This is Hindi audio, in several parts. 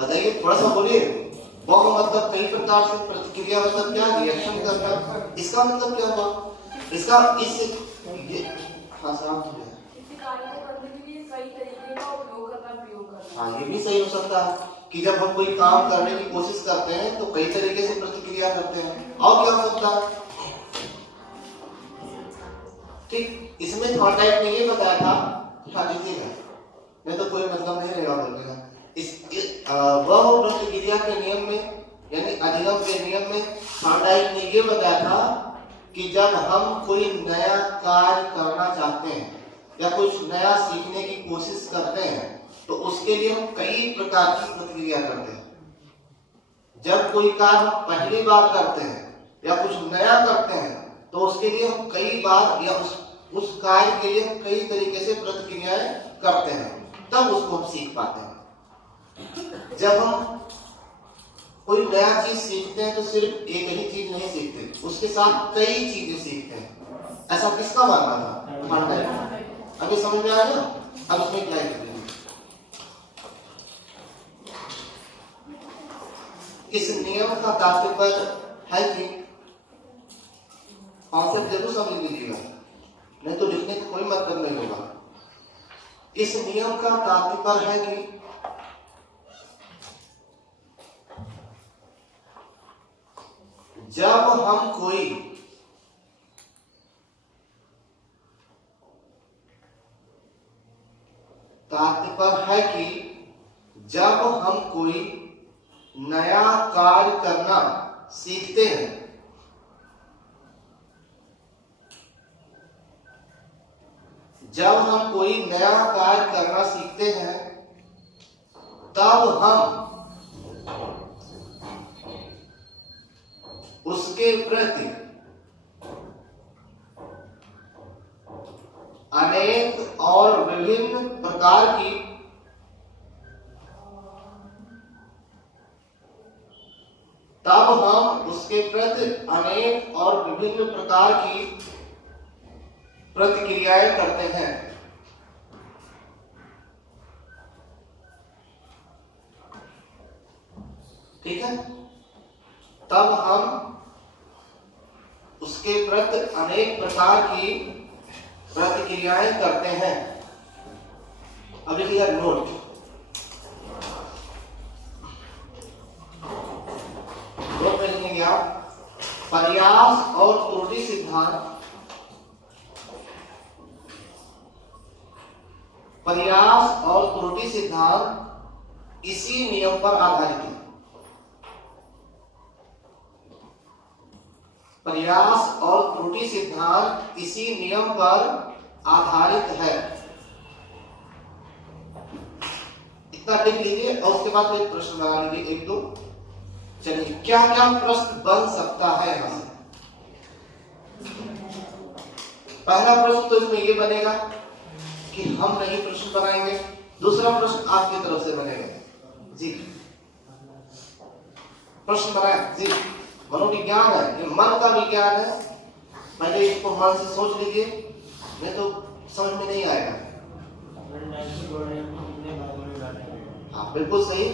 बताइए, थोड़ा सा बोलिए। बहु मतलब कई प्रकार से, प्रतिक्रिया मतलब क्या, रिएक्शन करना, इसका मतलब क्या हुआ? इसका इस ये हाँ साहब तो है, किसी कार्य को करने के लिए कई तरीके का उपयोग करना, प्रयोग करना। हाँ ये भी सही हो सकता है कि जब हम कोई काम करने की कोशिश करते हैं तो कई तरीके से प्रतिक्रिया करते हैं। और क्या हो सकता है? ठीक, इसमें थॉट टाइप ने ये बताया था, हाँ लिखिएगा, नहीं तो कोई मतलब नहीं रहेगा बोलने का। वह प्रतिक्रिया के नियम में यानी अधिगम के नियम में थॉर्नडाइक ने ये बताया था कि जब हम कोई नया कार्य करना चाहते हैं या कुछ नया सीखने की कोशिश करते हैं तो उसके लिए हम कई प्रकार की प्रतिक्रिया करते हैं। जब कोई कार्य पहली बार करते हैं या कुछ नया करते हैं तो उसके लिए हम कई बार या उस कार्य के लिए हम कई तरीके से प्रतिक्रियाएं करते हैं, तब उसको हम सीख पाते हैं। जब हम कोई नया चीज सीखते हैं तो सिर्फ एक ही चीज नहीं सीखते, उसके साथ कई चीजें सीखते हैं। ऐसा किसका मानना था? थॉर्नडाइक। अभी समझ में आया? अब उसमें क्या है, इस नियम का तात्पर्य है कि कॉन्सेप्ट जरूर समझ लीजिएगा, नहीं तो लिखने का कोई मतलब नहीं होगा। इस नियम का तात्पर्य है कि जब हम कोई जब हम कोई नया कार्य करना सीखते हैं जब हम कोई नया कार्य करना सीखते हैं तब हम उसके प्रति अनेक और विभिन्न प्रकार की प्रतिक्रियाएं करते हैं। ठीक है, तब हम उसके प्रति अनेक प्रकार की प्रतिक्रियाएं करते हैं। अब लिखिएगा नोट, नोट में लिखेंगे आप प्रयास और त्रुटि सिद्धांत। प्रयास और त्रुटि सिद्धांत इसी नियम पर आधारित है। प्रयास और त्रुटि सिद्धांत इसी नियम पर आधारित है। इतना लिख लीजिए और उसके बाद कोई प्रश्न लगा लीजिए, एक दो। चलिए, क्या क्या प्रश्न बन सकता है यहां से? पहला प्रश्न तो इसमें ये बनेगा कि हम नहीं प्रश्न बनाएंगे। दूसरा प्रश्न आपकी तरफ से बनेगा। जी प्रश्न बनाए जी। मनोविज्ञान है, ये मन का विज्ञान है। पहले इसको मन से सोच लीजिए, नहीं तो समझ में नहीं आएगा। हाँ बिल्कुल सही।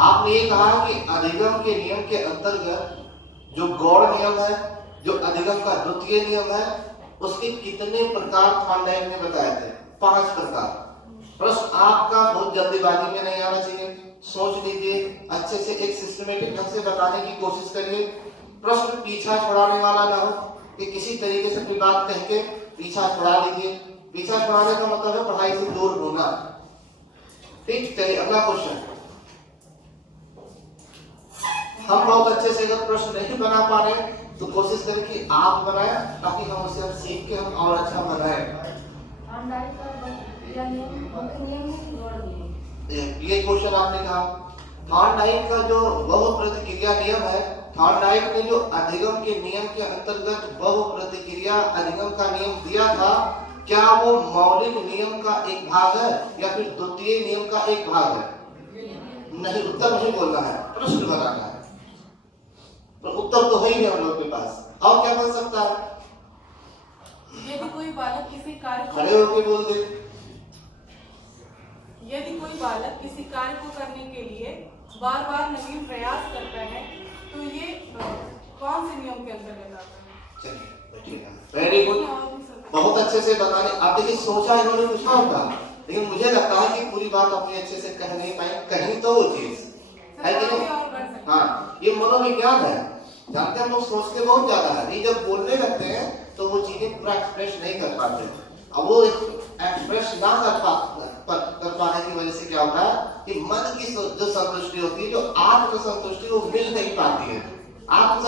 आपने ये कहा कि अधिगम के नियम के अंतर्गत जो गौड़ नियम है, जो अधिगम का द्वितीय नियम है, उसके कितने प्रकार थॉर्नडाइक ने बताए थे? 5 प्रकार। प्रश्न आपका बहुत जल्दीबाजी में नहीं आना चाहिए, सोच लीजिए, अच्छे से एक सिस्टमेटिक ढंग से बताने की कोशिश करिए। प्रश्न पीछा छुड़ाने वाला ना हो कि किसी तरीके से कोई बात कह के पीछा छुड़ा लीजिए। पीछा छुड़ाने का मतलब है पढ़ाई से दूर होना। ठीक, चलिए अगला क्वेश्चन। हम बहुत अच्छे से अगर प्रश्न नहीं बना पा रहे तो कोशिश करें कि आप बनाएं, ताकि हम उससे सीख के हम और अच्छा बनाएं। ये क्वेश्चन आपने कहा थॉर्नडाइक का जो बहु प्रतिक्रिया नियम है, थॉर्नडाइक ने जो अधिगम के नियम के अंतर्गत बहु प्रतिक्रिया अधिगम का नियम दिया था, क्या वो मौलिक नियम का एक भाग है या फिर द्वितीय नियम का एक भाग है? नहीं, उत्तर नहीं बोलना है, प्रश्न बनाना है। तो उत्तर तो है ही हम लोग के पास। और क्या बन सकता है? यदि कोई बालक किसी कार्य को खड़े होकर बोल दे। यदि कोई बालक किसी कार्य को करने के लिए बार बार नवीन प्रयास करता है तो ये कौन से नियम के अंतर्गत आता है? चलिए बैठिएगा। वेरी गुड, बहुत अच्छे से बताने। आप देखिए सोचा इन्होंने कुछ होगा, लेकिन मुझे लगता है कि पूरी बात अपने अच्छे से कह नहीं पाए, कहीं तो वो चीज है कि नहीं। हाँ, ये मनोविज्ञान है, जानते हैं लोग सोचते बहुत ज्यादा है, ये जब बोलने लगते हैं तो वो चीजें पूरा एक्सप्रेस नहीं कर पाते। अब वो एक्सप्रेस ना कर पाने की वजह से क्या होता है कि मन की जो संतुष्टि होती है, जो आत्म संतुष्टि, वो मिल नहीं पाती है। आत्म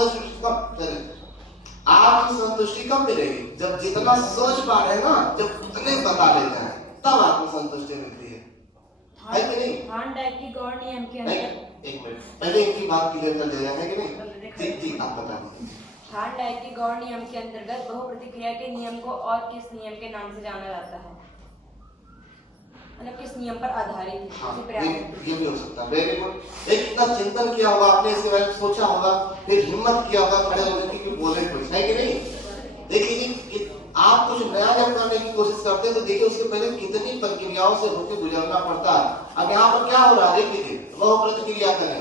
संतुष्टि कब मिलेगी? जब जितना सोच पा रहे हैं ना, जब उतने बता लेते हैं, तब आत्म संतुष्टि मिलती है कि नहीं? थॉर्नडाइक की गौड़ नियम के नहीं, अंदर एक मिनट पहले इनकी बात क्लियर कर दिया है कि नहीं? जी जी आप बता दीजिए। थॉर्नडाइक की गौड़ नियम के अंतर्गत बहुप्रतिक्रिया के नियम को और किस नियम के नाम से जाना जाता है? मतलब किस नियम पर आधारित है? हाँ, जैसे पर्याप्त। ये भी हो सकता है। Very good. एक इतना चिंतन किया होगा आपने, इसके बारे में सोचा होगा, फिर हिम्मत किया होगा खड़े होने की कि बोले कुछ, है कि नहीं? देखिए आप कुछ नया जब करने की कोशिश करते हैं तो देखिए उसके पहले कितनी प्रक्रियाओं से होकर गुजरना पड़ता है। अब यहाँ पर क्या हो रहा है देखिए, वह प्रतिक्रिया करें,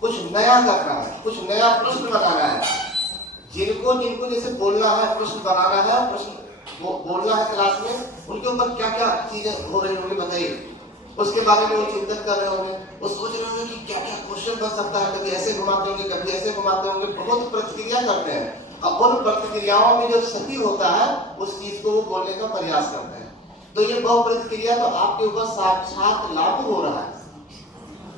कुछ नया करना है, कुछ नया प्रश्न बनाना है। जिनको जैसे बोलना है, प्रश्न बनाना है, प्रश्न बोलना है क्लास में, उनके ऊपर क्या क्या चीजें हो रही होंगी बताइए। उसके बारे में वो चिंतन कर रहे होंगे, वो सोच रहे होंगे कि क्या क्या क्वेश्चन बन सकता है, कभी ऐसे घुमाते होंगे, कभी ऐसे घुमाते होंगे, बहुत प्रतिक्रिया करते हैं। अब उन प्रतिक्रियाओं में जो सही होता है उस चीज को वो बोलने का प्रयास करते हैं। तो ये बहु प्रतिक्रिया तो आपके ऊपर साक्षात लागू हो रहा है।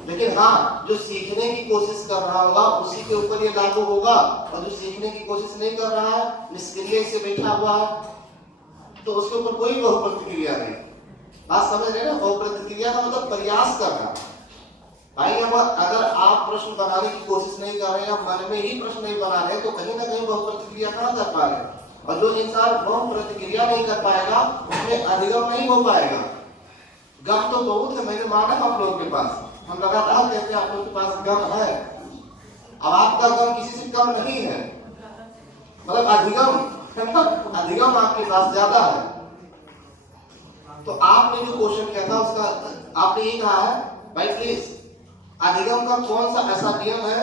लेकिन हाँ, जो सीखने की कोशिश कर रहा होगा उसी के ऊपर ये लागू होगा, और जो सीखने की कोशिश नहीं कर रहा है, निष्क्रिय से बैठा हुआ है, तो उसके ऊपर कोई बहु प्रतिक्रिया नहीं। बात समझ रहे हैं ना? बहु प्रतिक्रिया का मतलब प्रयास करना। भाई अब अगर आप प्रश्न बनाने की कोशिश नहीं कर रहे हैं, मन में ही प्रश्न नहीं बना रहे, तो कहीं ना कहीं बहु प्रतिक्रिया कहाँ कर पा रहे। और जो इंसान बहु प्रतिक्रिया नहीं कर पाएगा उसमें अधिगम नहीं हो पाएगा। गम तो बहुत है, मैंने माना आप लोगों के पास, हम लगातार कहते हैं आप लोगों के पास गम है। अब आपका गम किसी से कम नहीं है, मतलब अधिगम आपके पास ज्यादा है। तो आपने जो क्वेश्चन किया था उसका आपने ये कहा है भाई प्लीज, अधिगम का कौन सा ऐसा नियम है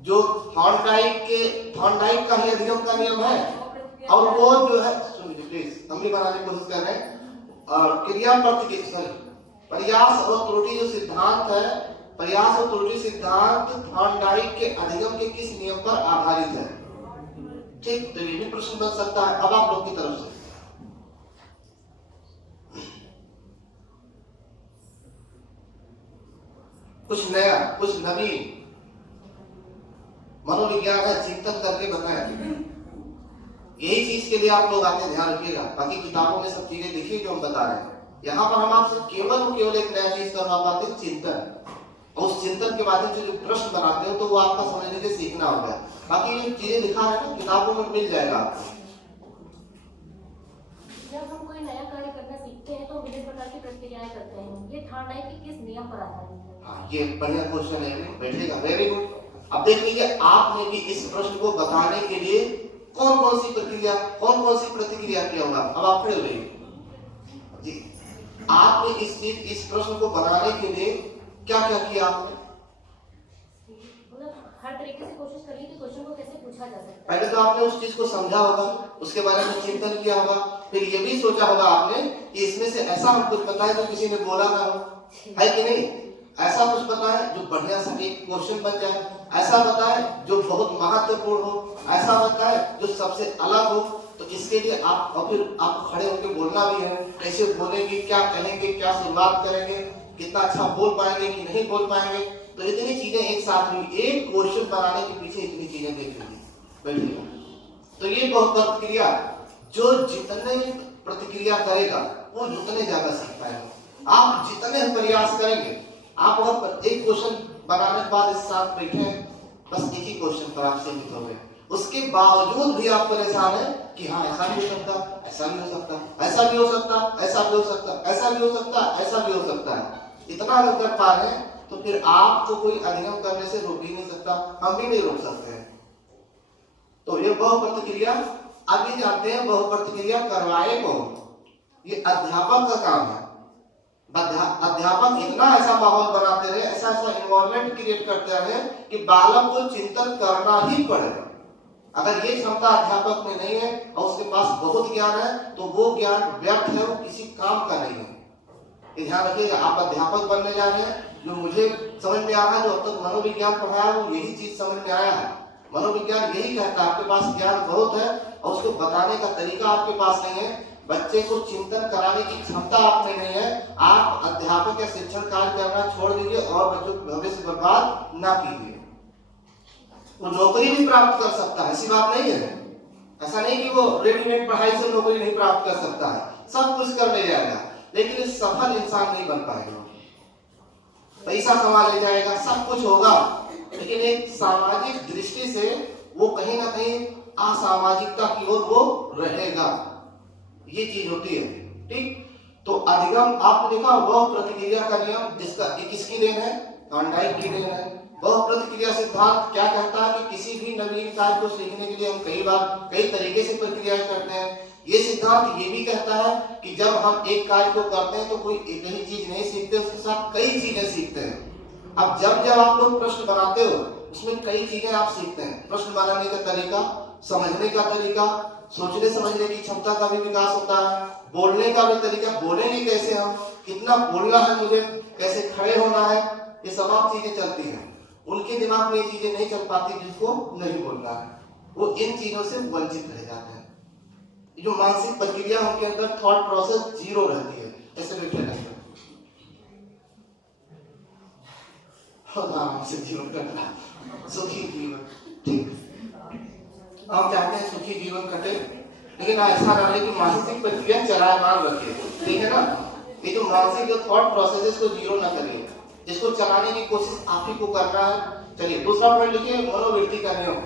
जो थॉर्नडाइक का ही अधिगम का नियम है? और वो जो है, सुनिए प्लीज, हम भी बनाने की कोशिश कर रहे हैं। और क्रिया प्रतिक्रिया, प्रयास और त्रुटि जो सिद्धांत है, प्रयास और त्रुटि सिद्धांत थॉर्नडाइक के अधिगम के किस नियम पर आधारित है? ठीक, तो ये भी प्रश्न बन सकता है। अब आप लोग की तरफ से कुछ नया, कुछ नवीन मनोविज्ञान का चिंतन करके बताया। यही चीज के लिए आप लोग आते, ध्यान रखिएगा। बाकी किताबों में सब चीजें लिखी जो हम बता रहे हैं, यहाँ पर हम आपसे केवल एक नया चीज करवा पाते हैं, चिंतन। और उस चिंतन के माध्यम से जो प्रश्न बनाते हो तो वो आपका समझने के सीखना होगा। बाकी ये चीजें लिखा है ना, किताबों में मिल जाएगा आपको। जब हम कोई नया कार्य करना सीखते हैं तो विभिन्न प्रकार की प्रक्रियाएं करते हैं। ये थॉर्नडाइक के किस नियम पर आधारित है? हाँ, ये बढ़िया क्वेश्चन है, बैठेगा। Very good. अब देख लीजिए, आपने भी इस प्रश्न को बताने के लिए कौन कौन सी प्रतिक्रिया किया होगा। अब आप खड़े रहिए जी, आपने इस प्रश्न को बनाने के लिए क्या क्या किया आपने? मतलब हर तरीके से कोशिश करिए कि क्वेश्चन को कैसे पूछा जा सकता है। पहले तो आपने उस चीज को समझा होगा, उसके बारे में चिंतन किया होगा, फिर ये भी सोचा होगा आपने कि इसमें से ऐसा हम कुछ बताएं जो किसी ने बोला ना हो, है कि नहीं? ऐसा कुछ बताएं जो बढ़िया सा एक क्वेश्चन बन जाए, ऐसा बताएं जो बहुत महत्वपूर्ण हो, ऐसा बताएं जो सबसे अलग हो। तो इसके लिए आप, और फिर आप खड़े होकर बोलना भी है, कैसे बोलेंगे, क्या कहेंगे, क्या शुरुआत करेंगे, कितना अच्छा बोल पाएंगे कि नहीं बोल पाएंगे। तो इतनी चीजें एक साथ हुई, एक क्वेश्चन बनाने के पीछे इतनी चीजें देख लीजिए, बैठिएगा। तो ये बहुत प्रतिक्रिया, जो जितने प्रतिक्रिया करेगा वो उतने ज्यादा सीख पाएगा। आप जितने प्रयास करेंगे, आप बहुत एक क्वेश्चन बनाने के बाद इस साथ बैठे, बस एक ही क्वेश्चन पर आप सीमित हो गए, उसके बावजूद भी आप परेशान हैं कि हाँ ऐसा भी हो सकता, ऐसा भी हो सकता, ऐसा भी हो सकता, ऐसा भी हो सकता, ऐसा भी हो सकता, ऐसा भी हो सकता है। इतना अगर कर पा रहे हैं तो फिर आपको कोई अधिगम करने से रोक ही नहीं सकता, हम भी नहीं रोक सकते हैं। तो ये बहु प्रतिक्रिया, अभी जानते हैं बहु प्रतिक्रिया करवाए कौन? ये अध्यापक का काम है। अध्यापक इतना ऐसा माहौल बनाते रहे, ऐसा इन्वायरमेंट क्रिएट करते रहे कि बालक को चिंतन करना ही पड़ेगा। अगर ये क्षमता अध्यापक में नहीं है और उसके पास बहुत ज्ञान है तो वो ज्ञान व्यर्थ है, वो किसी काम का नहीं है। ये ध्यान रखिएगा। आप अध्यापक बनने जा रहे हैं, जो मुझे समझ में आ रहा है, जो अब तक मनोविज्ञान पढ़ाया वो यही चीज समझ में आया है। मनोविज्ञान यही कहता है आपके पास ज्ञान बहुत है और उसको बताने का तरीका आपके पास नहीं है, बच्चे को चिंतन कराने की क्षमता आप में नहीं है। आप अध्यापक या शिक्षण कार्य करना छोड़ दीजिए और बच्चों का भविष्य बर्बाद ना कीजिए। वो नौकरी भी प्राप्त कर सकता है, ऐसी बात नहीं है। ऐसा नहीं कि वो रेडीमेड पढ़ाई से नौकरी नहीं प्राप्त कर सकता है, सब कुछ कर ले जाएगा, लेकिन सफल इंसान नहीं बन पाएगा। पैसा कमा ले जाएगा, सब कुछ होगा, लेकिन एक सामाजिक दृष्टि से वो कहीं ना कहीं असामाजिकता की ओर वो रहेगा। ये चीज होती है, ठीक। तो अधिगम आपने देखा, वह प्रतिक्रिया का नियम जिसका किसकी देन है? थॉर्नडाइक की देन है। वह प्रतिक्रिया सिद्धांत क्या कहता है कि किसी भी नवीन कार्य को सीखने के लिए हम कई तरीके से प्रक्रियाएं करते हैं। ये सिद्धांत ये भी कहता है कि जब हम एक कार्य को करते हैं तो कोई एक ही चीज नहीं सीखते, उसके साथ कई चीजें सीखते हैं। अब जब आप लोग प्रश्न बनाते हो उसमें कई चीजें आप सीखते हैं। प्रश्न बनाने का तरीका, समझने का तरीका, सोचने समझने की क्षमता का भी विकास होता है, बोलने का भी तरीका, बोलेंगे कैसे हम, कितना बोलना है मुझे, कैसे खड़े होना है, ये तमाम चीजें चलती हैं। उनके दिमाग में ये चीजें नहीं चल पाती जिसको नहीं बोलना है, वो इन चीजों से वंचित रह जाते हैं। जो मानसिक प्रक्रिया उनके अंदर थॉट प्रोसेस जीरो रहती है, ऐसे भी कहते आराम से जीवन कटना, सुखी जीवन, ठीक। हम चाहते हैं सुखी जीवन कटे, लेकिन ऐसा ना रहे कि मानसिक प्रक्रिया चलायमान रखे, ठीक है ना। ये जो मानसिक जो थॉट प्रोसेसेस को जीरो ना करिए, इसको चलाने की कोशिश आप ही को करना है। चलिए दूसरा पॉइंट लिखिए, मनोवृत्ति का नियम।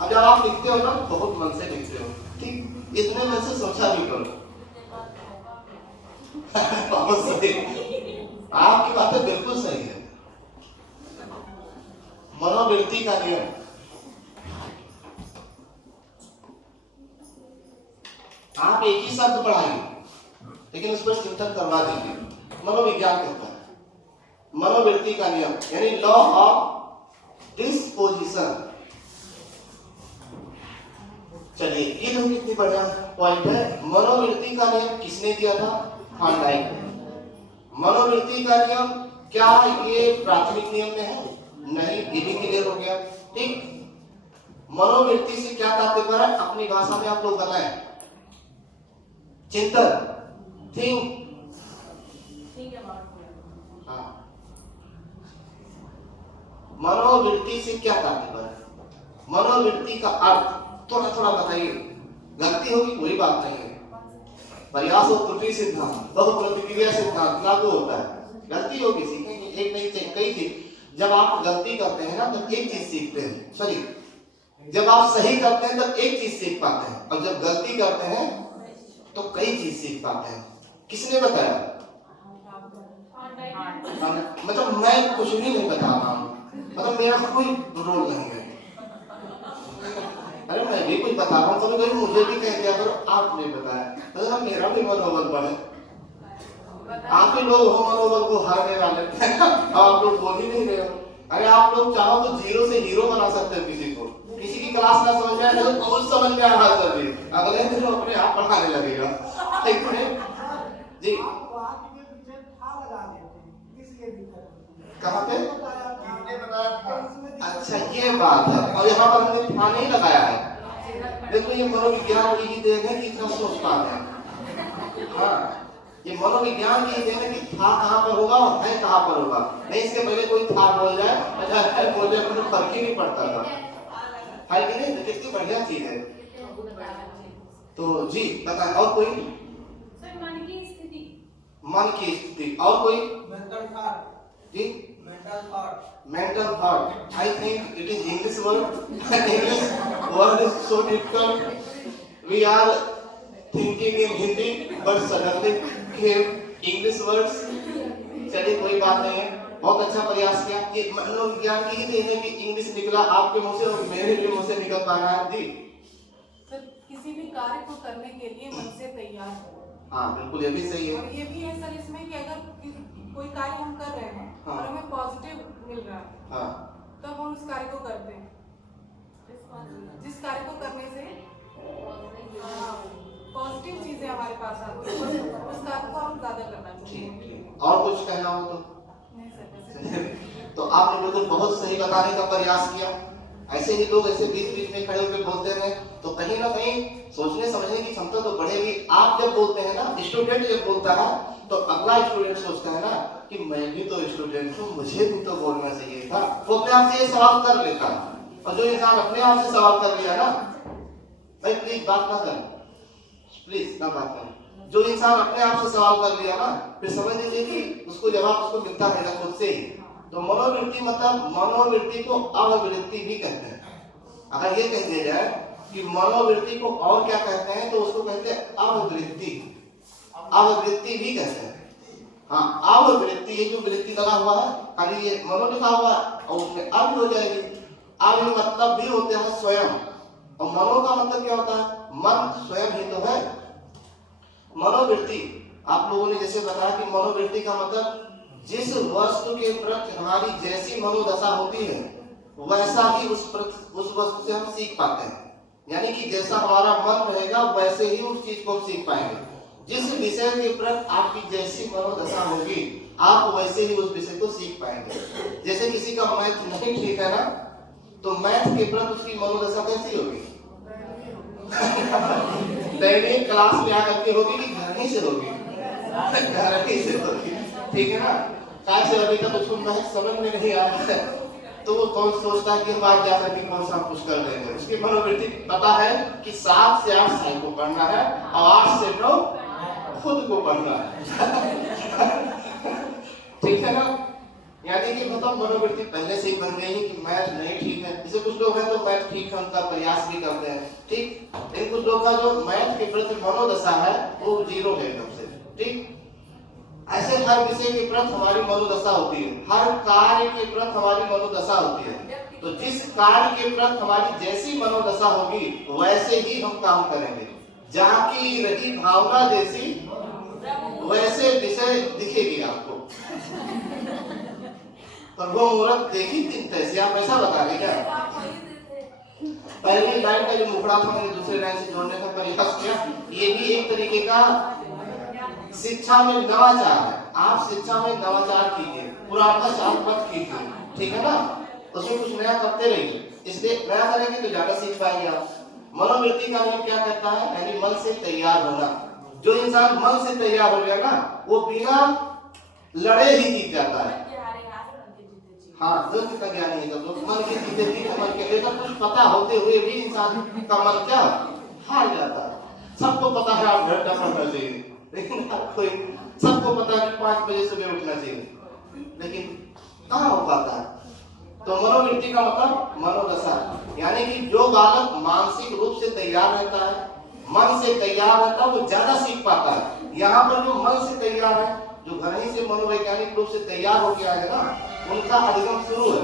अब जब आप लिखते हो ना बहुत मन से लिखते हो, ठीक, इतने मन से सोचा भी करो। बहुत सही, आपकी बातें बिल्कुल सही है। मनोवृत्ति का नियम, आप एक ही शब्द पढ़ाइए लेकिन उस पर चिंतन करवा दीजिए। मनोविज्ञान कहता है मनोवृत्ति का नियम यानी लॉ ऑफ डिस्पोजिशन। चलिए ये तो कितनी बढ़िया पॉइंट है। मनोवृत्ति का नियम किसने दिया था? थॉर्नडाइक। मनोवृत्ति का नियम क्या ये प्राथमिक नियम में है? नहीं, ये भी क्लियर हो गया, ठीक। मनोवृत्ति से क्या तात्पर्य है? अपनी भाषा में आप लोग बताएं। चिंतन, थिंक, हाँ। मनोवृत्ति से क्या तात्पर्य है? मनोवृत्ति का अर्थ थोड़ा थोड़ा बताइए। गलती होगी कोई बात नहीं है, प्रयास और त्रुटि सिद्धांत, बहुप्रतिक्रिया सिद्धांत लागू होता है। गलती होगी, सीखेंगे, एक नहीं कई चीज। जब आप गलती करते हैं ना तब एक चीज सीखते हैं, सॉरी, जब आप सही करते हैं तब एक चीज सीख पाते हैं, और जब गलती करते हैं तो कई चीज सीख पाते हैं। किसने बताया? मतलब मैं कुछ भी नहीं बता रहा हूँ, मतलब मेरा कोई रोल नहीं है। अरे मैं भी कुछ बता रहा हूँ, कभी कभी मुझे भी कह दिया करो आप नहीं बताया, तो मेरा भी मनोबल बढ़े। आप ही लोग हो मनोबल को हारने वाले, आप लोग बोल ही नहीं रहे हो। अरे आप लोग चाहो तो जीरो से हीरो बना सकते हो किसी को। किसी की क्लास ना समझ में आए तो बहुत समझ में आ रहा है, अगले दिन वो अपने आप पढ़ाने लगेगा, ठीक है जी। कहाँ पे? अच्छा ये बात है, और यहाँ पर हमने था नहीं लगाया है। देखो ये मनोविज्ञान की ही देन है कि इतना सोच पाते हैं। हाँ, ये मनोविज्ञान की देन है कि था कहाँ पर होगा और है कहाँ पर होगा। नहीं इसके पहले कोई था बोल जाए, अच्छा है बोल जाए, मुझे फर्क ही नहीं पड़ता था, है कि नहीं? कितनी बढ़िया चीज है। तो जी बताएं, और कोई? मन की स्थिति। मन की स्थिति, और कोई? मेंटल थॉट जी, mental thought. I think it is English word. English word is so difficult. We are thinking in Hindi, but suddenly came English words. चलिए कोई बात नहीं है, बहुत अच्छा प्रयास किया। ये मनोविज्ञान की ही देन है कि इंग्लिश निकला आपके मुंह से और मेरे भी मुंह से निकल पा रहा है। जी सर, किसी भी कार्य को करने के लिए मन से तैयार हो। हाँ बिल्कुल, ये भी सही है। और ये भी है सर इसमें कि अगर कोई कार्य हम कर रहे हैं हाँ। और हमें पॉजिटिव मिल रहा है, हाँ तब हम उस कार्य को करते हैं। जिस कार्य को करने से पॉजिटिव चीजें हमारे पास आती हैं, उस कार्य को हम ज्यादा करना चाहिए। ठीक ठीक। और कुछ कहना हो तो? नहीं सर, तो आपने बिल्कुल बहुत सही बताने का प्रयास किया। ऐसे ही लोग ऐसे बीच बीच में खड़े होकर बोलते रहे तो कहीं ना कहीं सोचने समझने की क्षमता तो बढ़ेगी। आप जब बोलते हैं ना, स्टूडेंट जब बोलता है तो अगला स्टूडेंट सोचता है ना कि मैं भी तो स्टूडेंट हूँ, मुझे भी तो बोलना चाहिए था। वो अपने आप से ये सवाल कर लेता है। और जो इंसान अपने आप से सवाल कर लिया ना, भाई प्लीज बात ना करें, प्लीज ना बात करें। जो इंसान अपने आप से सवाल कर लिया ना, फिर समझ लीजिए कि उसको जवाब उसको मिलता रहेगा खुद से ही। तो मनोवृत्ति मतलब, मनोवृत्ति को अववृत्ति भी कहते हैं। अगर ये कह दिया जाए कि मनोवृत्ति को और क्या कहते हैं तो उसको कहते हैं अववृत्ति, अववृत्ति भी कहते हैं। हाँ, अववृत्ति, ये जो वृत्ति लगा हुआ है, खाली ये मनो लिखा हुआ है और उसमें अव हो जाएगी। अव मतलब भी होते हैं स्वयं, और मनो का मतलब क्या होता है? मन स्वयं ही तो है। मनोवृत्ति, आप लोगों ने जैसे बताया कि मनोवृत्ति का मतलब जिस वस्तु के प्रति हमारी जैसी मनोदशा होती है वैसा ही उस वस्तु से हम सीख पाते हैं। यानी कि जैसा हमारा मन रहेगा वैसे ही उस चीज को हम सीख पाएंगे। जिस विषय के प्रति आपकी जैसी मनोदशा होगी आप वैसे ही उस विषय को सीख पाएंगे। जैसे किसी का मैथ नहीं ठीक है ना, तो मैथ के प्रति उसकी मनोदशा कैसी होगी? दैनिक क्लास में आकर के होगी कि घर ही से होगी? घर ही से होगी, ठीक है ना। कैसे अभी तक उसको मैथ समझ में नहीं आ रहा है तो वो कौन सोचता है कि हम आज जाकर के कौन सा कुछ कर देंगे। उसकी मनोवृत्ति पता है कि 7 से 8 साल को पढ़ना है और 8 से 9 खुद को पढ़ना है। ठीक है ना। यानी कि मतलब मनोवृत्ति पहले से ही बन गई है कि मैथ नहीं ठीक है। जैसे कुछ लोग हैं तो मैथ ठीक है, उनका प्रयास भी करते हैं, ठीक। लेकिन कुछ लोग का जो मैथ के प्रति मनोदशा है वो 0 है एकदम से, ठीक। ऐसे हर विषय के प्रति हमारी मनोदशा होती है, हर कार्य के प्रति हमारी मनोदशा होती है। तो जिस कार्य के प्रति हमारी जैसी मनोदशा होगी वैसे ही हम काम करेंगे। जहाँ की रही भावना जैसी वैसे विषय दिखेगी आपको। और वो मुहूर्त देखी तैसे, आप ऐसा बता रहे क्या? पहली लाइन का जो मुखड़ा था मैंने दूसरे लाइन से जोड़ने का प्रयास किया। ये भी एक तरीके का शिक्षा में नवाचार है। आप शिक्षा में नवाचार कीजिए, पुराना चाल मत कीजिए, ठीक है ना। उसमें कुछ नया करते रहिए, इसलिए नया करेंगे तो ज्यादा सीख पाएंगे आप। मनोवृत्ति का नियम क्या कहता है? यानी मन से तैयार होना। जो इंसान मन से तैयार हो गया ना वो बिना लड़े ही जीत जाता है। हाँ, जो कितना ज्ञानी है तो मन के जीते जीत मन के लेकर कुछ पता होते हुए भी इंसान का मन क्या हार जाता है। सबको पता है आप घंटा पढ़ना चाहिए, लेकिन कोई सबको पता है कि 5 बजे सुबह उठना चाहिए, लेकिन कहाँ हो पाता है। तो मनोवृत्ति का मतलब मनोदशा, यानी कि जो बालक मानसिक रूप से तैयार रहता है, मन से तैयार रहता है, वो ज्यादा सीख पाता है। यहाँ पर जो मन से तैयार है, जो घर ही से मनोवैज्ञानिक रूप से तैयार हो गया है ना, उनका अधिगम शुरू है।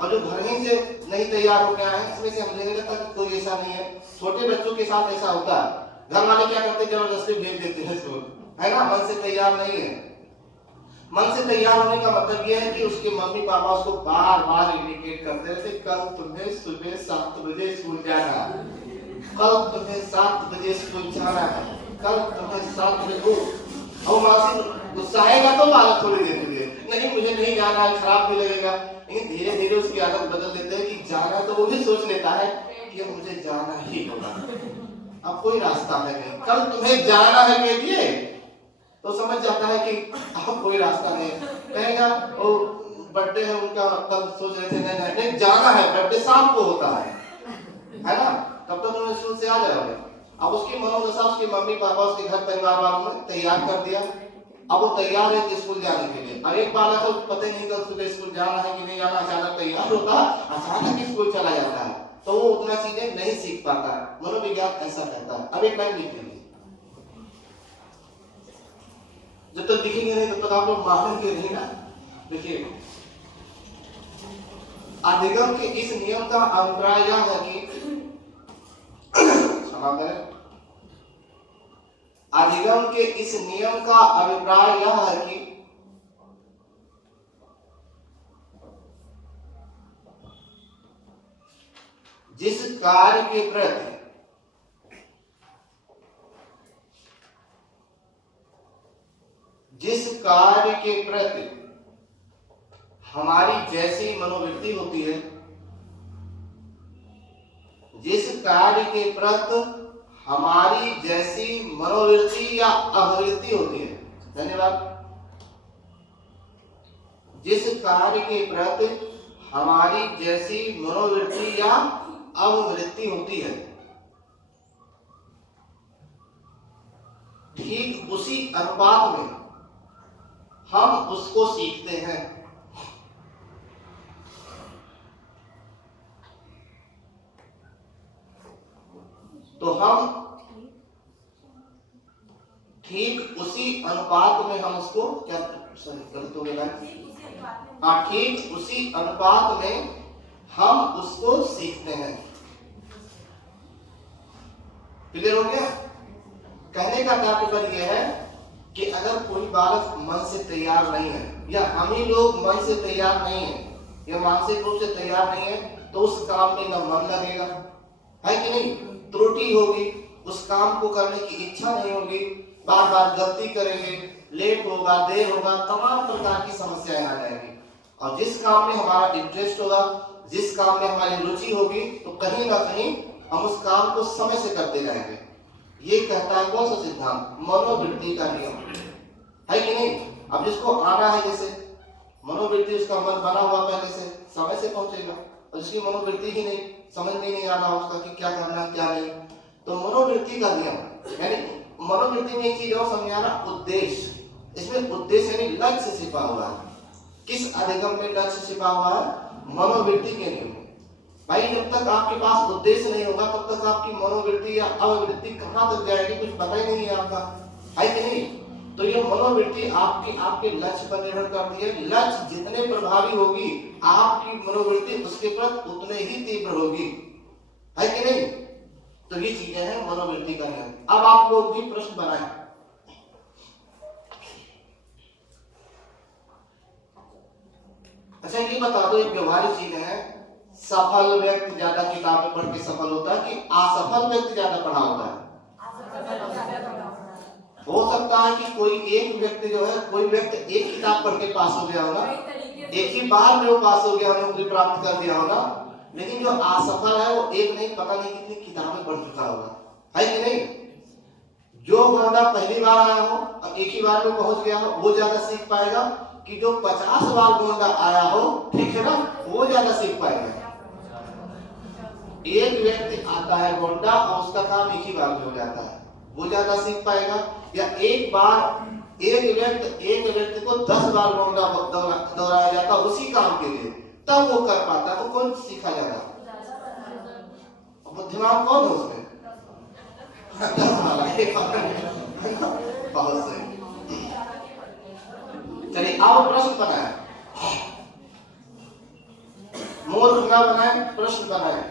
और जो घर ही से नहीं तैयार हो गया है, इसमें से हम लेने लगता कि कोई ऐसा नहीं है। छोटे बच्चों के साथ ऐसा होता है, घर वाले क्या करते हैं, जबरदस्ती भेज देते हैं स्कूल, है ना। मन से तैयार नहीं है। मन से तैयार होने का मतलब यह है कि उसके मम्मी पापा उसको बार बार इंडिकेट करते रहते, कल तुम्हें सुबह 7 बजे स्कूल जाना है, कल तुम्हें 7 बजे स्कूल जाना है, कल तुम्हें 7 बजे। और मासी गुस्सा आएगा तो बालक थोड़ी देर के लिए नहीं, मुझे नहीं जाना है, खराब भी लगेगा। लेकिन धीरे धीरे उसकी आदत बदल देते हैं कि जाना, तो वो भी सोच लेता है कि मुझे जाना ही होगा, अब कोई रास्ता है नहीं। कल तुम्हें जाना है कह दिए तो समझ जाता है कि अब कोई रास्ता नहीं। कहेगा वो बर्थडे है उनका, कल सोच रहे थे नहीं नहीं जाना है, बर्थडे शाम को होता है ना, तब तक उन्होंने स्कूल से आ जाओगे। अब उसकी मनोदशा उसके मम्मी पापा उसके घर परिवार वालों ने तैयार कर दिया। अब वो तैयार है स्कूल जाने के लिए। और एक बालक को पता ही नहीं कल सुबह स्कूल जाना है कि नहीं जाना, अचानक तैयार होता है, अचानक ही स्कूल चला जाता है, तो वो उतना चीजें नहीं सीख पाता है। मनोविज्ञान ऐसा कहता है। अब एक लाइन लिख लीजिए, जब तक दिखेंगे नहीं तब तक आप लोग मानेंगे नहीं ना। देखिए, अधिगम के इस नियम का अभिप्राय यह है कि क्षमा करें, अधिगम के इस नियम का अभिप्राय यह है कि कार्य के प्रति हमारी जैसी मनोवृत्ति होती है, जिस कार्य के प्रति हमारी जैसी मनोवृत्ति या अभिवृत्ति होती है, धन्यवाद, जिस कार्य के प्रति हमारी जैसी मनोवृत्ति या अभिवृत्ति होती है, ठीक उसी अनुपात में हम उसको सीखते हैं। तो हम ठीक उसी अनुपात में हम उसको क्या गलत हो गया, हाँ, ठीक उसी अनुपात में हम उसको सीखते हैं। क्लियर हो गया? कहने का तात्पर्य यह है कि अगर कोई बालक मन से तैयार नहीं है, या हम ही लोग मन से तैयार नहीं है, या मानसिक रूप से तैयार नहीं है, तो उस काम में न मन लगेगा, है कि नहीं? त्रुटि होगी, उस काम को करने की इच्छा नहीं होगी, बार बार गलती करेंगे, लेट होगा, देर होगा, तमाम प्रकार की समस्याएं आ जाएंगी। और जिस काम में हमारा इंटरेस्ट होगा, जिस काम में हमारी रुचि होगी, तो कहीं ना कहीं हम उस काम को समय से करते जाएंगे। ये कहता है कौन सा सिद्धांत? मनोवृत्ति का नियम, है कि नहीं? अब जिसको आना है, जैसे मनोवृत्ति, उसका मन बना हुआ पहले से, समय से पहुंचेगा, और जिसकी मनोवृत्ति ही नहीं, समझ में नहीं आ रहा उसका कि क्या करना क्या नहीं, तो मनोवृत्ति का नियम, यानी मनोवृत्ति में एक चीज और समझाना, उद्देश्य। इसमें उद्देश्य यानी लक्ष्य छिपा हुआ है। किस अधिगम में लक्ष्य छिपा हुआ है? मनोवृत्ति के नियम में। भाई, जब तक आपके पास उद्देश्य नहीं होगा, तब तक आपकी मनोवृत्ति या अववृत्ति कहां तक जाएगी, कुछ पता ही नहीं है आपका, है कि नहीं? तो ये मनोवृत्ति आपके लक्ष्य पर निर्भर करती है। लक्ष्य जितने प्रभावी होगी, आपकी मनोवृत्ति उसके प्रति उतने ही तीव्र होगी, है कि नहीं? तो ये चीजें हैं मनोवृत्ति का नियम। अब आप लोग भी प्रश्न बनाएं। अच्छा, ये बता दो, एक व्यवहारिक चीज है, सफल व्यक्ति ज्यादा किताबें पढ़ के सफल होता है कि असफल व्यक्ति ज्यादा पढ़ा होता है? हो सकता है कि कोई एक व्यक्ति जो है, कोई व्यक्ति एक किताब पढ़ के पास हो गया होगा, एक ही बार में वो पास हो गया होगा, नौकरी प्राप्त कर दिया होगा, लेकिन जो असफल है वो एक नहीं, पता नहीं कितनी किताबें पढ़ चुका होगा, है कि नहीं? जो गोंडा पहली बार आया हो, अब एक ही बार में पहुंच गया हो, वो ज्यादा सीख पाएगा कि जो 50 बार गोंडा आया हो, ठीक है ना, वो ज्यादा सीख पाएगा। एक व्यक्ति आता है गोंडा और उसका काम एक ही बार में हो जाता है, वो ज्यादा सीख पाएगा, या एक बार एक व्यक्ति को 10 बार गोंडा दोहराया जाता उसी काम के लिए, तब वो कर पाता, तो कौन सीखा ज्यादा? बुद्धिमान कौन है उसमें? बहुत सही। चलिए, अब प्रश्न बनाए, मूर्ख ना बनाए, प्रश्न बनाए।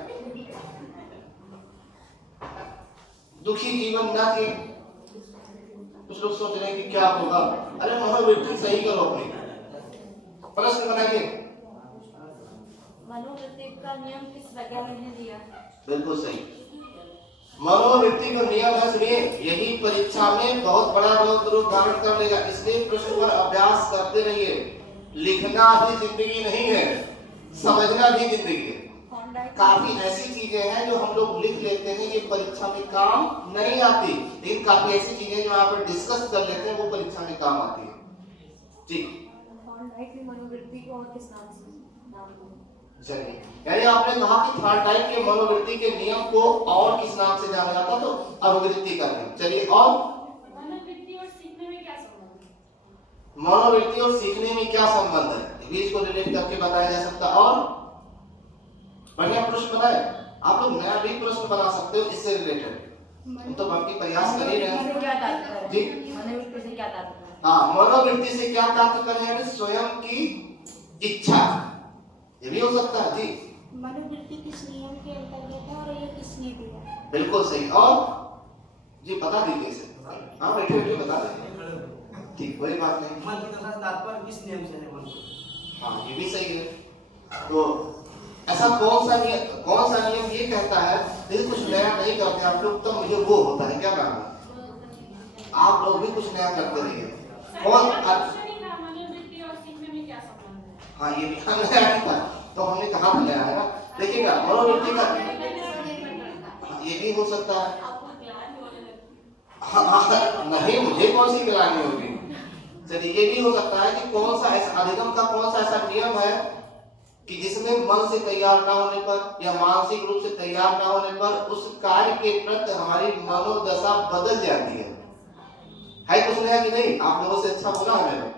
दुखी जीवन ना के कुछ लोग सोच रहे हैं कि क्या होगा, अरे मनोवृत्ति सही करो अपनी। प्रश्न बनाइए। मनोवृत्ति का नियम किस वैज्ञानिक ने दिया? बिल्कुल सही, मनोवृत्ति का नियम है, सुनिए, यही परीक्षा में बहुत बड़ा रूप धारण कर लेगा, इसलिए प्रश्न पर अभ्यास करते रहिए। लिखना भी जिंदगी नहीं है, समझना भी जिंदगी है। काफी ऐसी चीजें हैं जो हम लोग लिख लेते हैं, ये परीक्षा में काम नहीं आती, लेकिन काफी ऐसी चीजें जो यहाँ पर डिस्कस कर लेते हैं, वो परीक्षा में काम आती है। जी, मनोवृत्ति को और किस नाम से? चलिए, यानी आपने कहा कि थॉर्नडाइक के मनोवृत्ति के नियम को और किस नाम से जाना जाता, तो अभिवृत्ति का नियम। चलिए, और मनोवृत्ति और सीखने में क्या संबंध है? मनोवृत्ति और सीखने में क्या संबंध है, भी इसको रिलेट करके बताया जा सकता। और बढ़िया प्रश्न बनाए, आप लोग नया भी प्रश्न बना सकते हो इससे रिलेटेड, हम तो बाकी प्रयास कर ही रहे हैं। क्या तात्पर्य जी, मनोवृत्ति से क्या तात्पर्य? हाँ, मनोवृत्ति से क्या तात्पर्य है? स्वयं की इच्छा, ये भी हो सकता है। जी, मनोवृत्ति किस नियम के अंतर्गत है और ये किसने दिया? बिल्कुल सही। और जी, बता दीजिए इसे। हाँ, बैठे बैठे बता दें, ठीक, कोई बात नहीं। मन की तथा तात्पर्य किस नियम से है? मन को, हाँ, ये भी सही है। तो ऐसा कौन सा नियम ये कहता है देखिए कुछ नया नहीं करते आप लोग तो मुझे वो होता है, क्या नाम है, आप लोग भी कुछ नया करते रहिए। कौन हाँ ये भी नया नहीं था तो हमने कहा था नया है ना। देखिएगा मनोवृत्ति का ये भी हो सकता है। हाँ, नहीं मुझे कौन सी गिलानी होगी। चलिए ये भी हो सकता है कि कौन सा ऐसा अधिगम का कौन सा ऐसा नियम है कि जिसमें मन से तैयार ना होने पर या मानसिक रूप से तैयार ना होने पर उस कार्य के प्रति हमारी मनोदशा बदल जाती है कुछ नया कि नहीं? आप लोगों से अच्छा बोला है मैंने,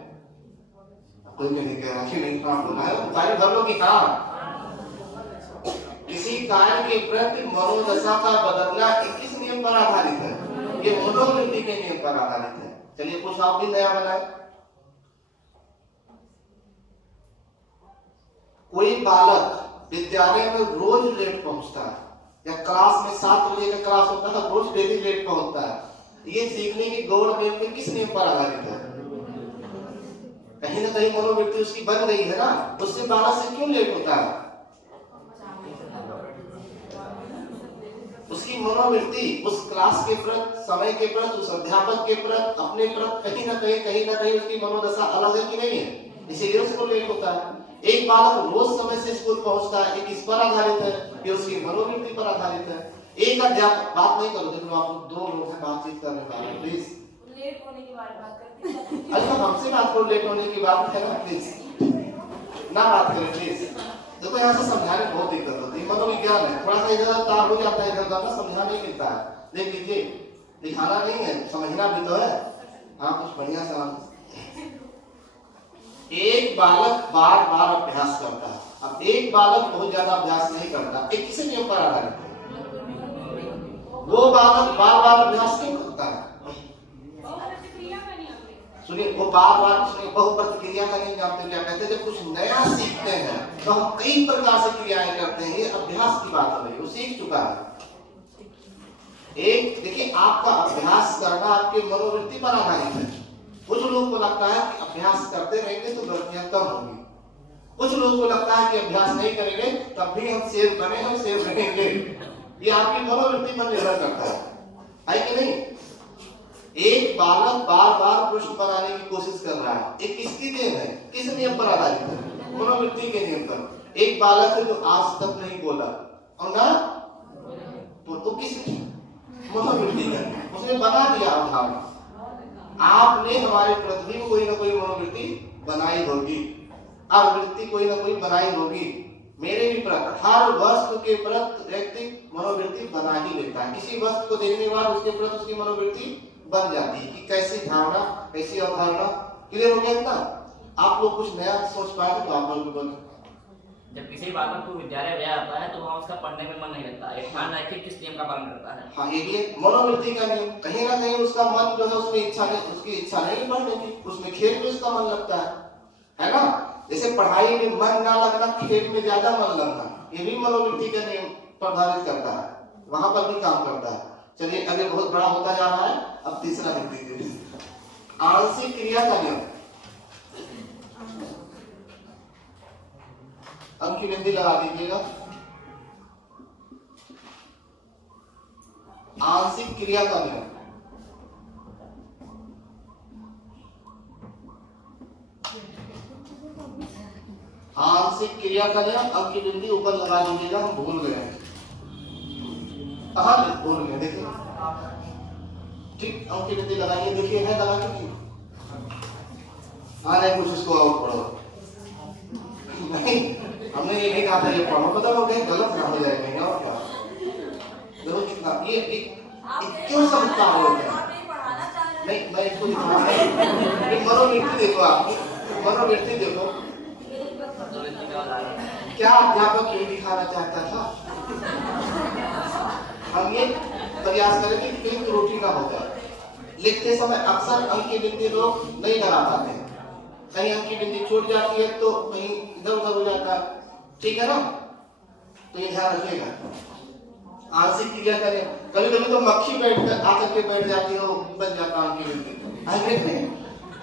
कोई नहीं कह रहा कि नहीं काम बोला है, सारे भर लो कि हाँ। किसी कार्य के प्रति मनोदशा का बदलना किस नियम पर आधारित है? ये मनोवृत्ति के नियम पर आधारित है। चलिए कुछ आप भी नया बनाए। कोई बालक विद्यालय में रोज लेट पहुंचता है या क्लास में 7 बजे का क्लास होता है रोज डेली लेट पहुंचता है, ये सीखने की दौड़ में किस नियम पर आधारित है? कहीं ना कहीं मनोवृत्ति उसकी बन गई है ना, उससे बालक से क्यों लेट होता है? उसकी मनोवृत्ति उस क्लास के प्रति, समय के प्रति, उस अध्यापक के प्रति, अपने प्रति कहीं ना कहीं उसकी मनोदशा अलग है कि नहीं है, इसीलिए उसको लेट होता है। एक बालक रोज समय से स्कूल पहुंचता है, किस पर आधारित है? ये उसकी मनोवृत्ति पर आधारित है। एक अध्यापक, बात नहीं करो, देखो आप दो लोग हैं बातचीत करने वाले, प्लीज लेट होने की बात करते हैं। अच्छा हमसे बात करो, लेट होने की बात है ना, प्लीज ना बात करें प्लीज। देखो यहाँ से समझाने बहुत दिक्कत होती है, मनोविज्ञान है, थोड़ा सा इधर तार हो जाता है, इधर ना समझा नहीं मिलता है। देख लीजिए दिखाना नहीं है, समझना भी तो है। हाँ कुछ बढ़िया सा। एक बालक बार बार अभ्यास करता है, अब एक बालक बहुत ज्यादा अभ्यास नहीं करता, एक किसी नियम पर आधारित है? वो बालक बार बार अभ्यास क्यों करता है? सुनिए वो बार बार बहुप्रतिक्रिया का नहीं जानते क्या कहते हैं? जब कुछ नया सीखते हैं तो हम कई प्रकार से क्रियाएं करते हैं, ये अभ्यास की बात हो रही है, वो सीख चुका है। एक देखिए आपका अभ्यास करना आपके मनोवृत्ति पर आधारित है। कुछ लोगों को लगता है कि अभ्यास करते रहेंगे तो गलतियां कम होंगी, कुछ लोगों को लगता है कि अभ्यास नहीं करेंगे तब भी हम सेव बने, हम सेव रहेंगे। ये आपकी मनोवृत्ति पर निर्भर करता है कि नहीं? एक बालक बार बार प्रश्न बनाने की कोशिश कर रहा है, एक किसकी देन है, किस नियम पर आधारित है? मनोवृत्ति के नियम पर। एक बालक है जो आज तक नहीं बोला और ना तो किस मनोवृत्ति का, उसने बना दिया अवधारणा। आपने हमारे प्रति भी कोई ना कोई मनोवृत्ति बनाई होगी, आवृत्ति कोई ना कोई बनाई होगी। मेरे भी प्रति हर वस्तु के प्रति व्यक्ति मनोवृत्ति बना ही लेता है। किसी वस्तु को देखने के बाद उसके प्रति उसकी मनोवृत्ति बन जाती है कि कैसी धारणा, कैसी अवधारणा। क्लियर हो गया ना? आप लोग कुछ नया सोच पाए तो आप लोग भी बोलो। जब किसी बालक को विद्यालय भेजा जाता है तो वहाँ उसका पढ़ने में मन नहीं लगता है, ध्यान रखिए किस नियम का पालन करता है। हाँ ये भी है मनोवृत्ति का नियम। कहीं ना कहीं उसका मन जो है उसमें उसकी इच्छा नहीं पढ़ने की, उसमें खेल में उसका मन लगता है ना? जैसे पढ़ाई में मन ना लगना, खेल में ज्यादा मन लगना, ये भी मनोवृत्ति का नियम प्रभावित करता है, वहां पर भी काम करता है। चलिए अभी बहुत बड़ा होता जा रहा है, अब तीसरा लिख दीजिए, आंशिक क्रिया का नियम। अंक की बिंदी लगा दीजिएगा। आंशिक क्रिया का नियम। आंशिक क्रिया का नियम, अंक की बिंदी ऊपर लगा दीजिएगा, हम भूल गए हैं। कहाँ भूल गए? देखिए ठीक, अंक की बिंदी लगाइए, देखिए है लगा के हाँ नहीं कुछ इसको और पढ़ो। नहीं हमने ये नहीं कहा था ये पढ़ो, पता हो गया गलत ना हो जाएगा और क्या। देखो कितना ये क्यों समझता हो गया? नहीं मैं इसको दिखा रहा हूं, ये मनोवृत्ति देखो, आप मनोवृत्ति देखो। क्या अध्यापक ये दिखाना चाहता था? हम ये प्रयास करेंगे कि कहीं त्रुटि ना हो जाए। लिखते समय अक्सर अंक की बिंदी लोग नहीं लगा पाते हैं, कहीं अंक की बिंदी छूट जाती है तो कहीं इधर उधर हो जाता है, ठीक है ना? तो ये ध्यान रखिएगा। आंशिक क्रिया करें, कभी कभी तो मक्खी बैठ आकर के बैठ जाती है, बन जाता अंक की बिंदी।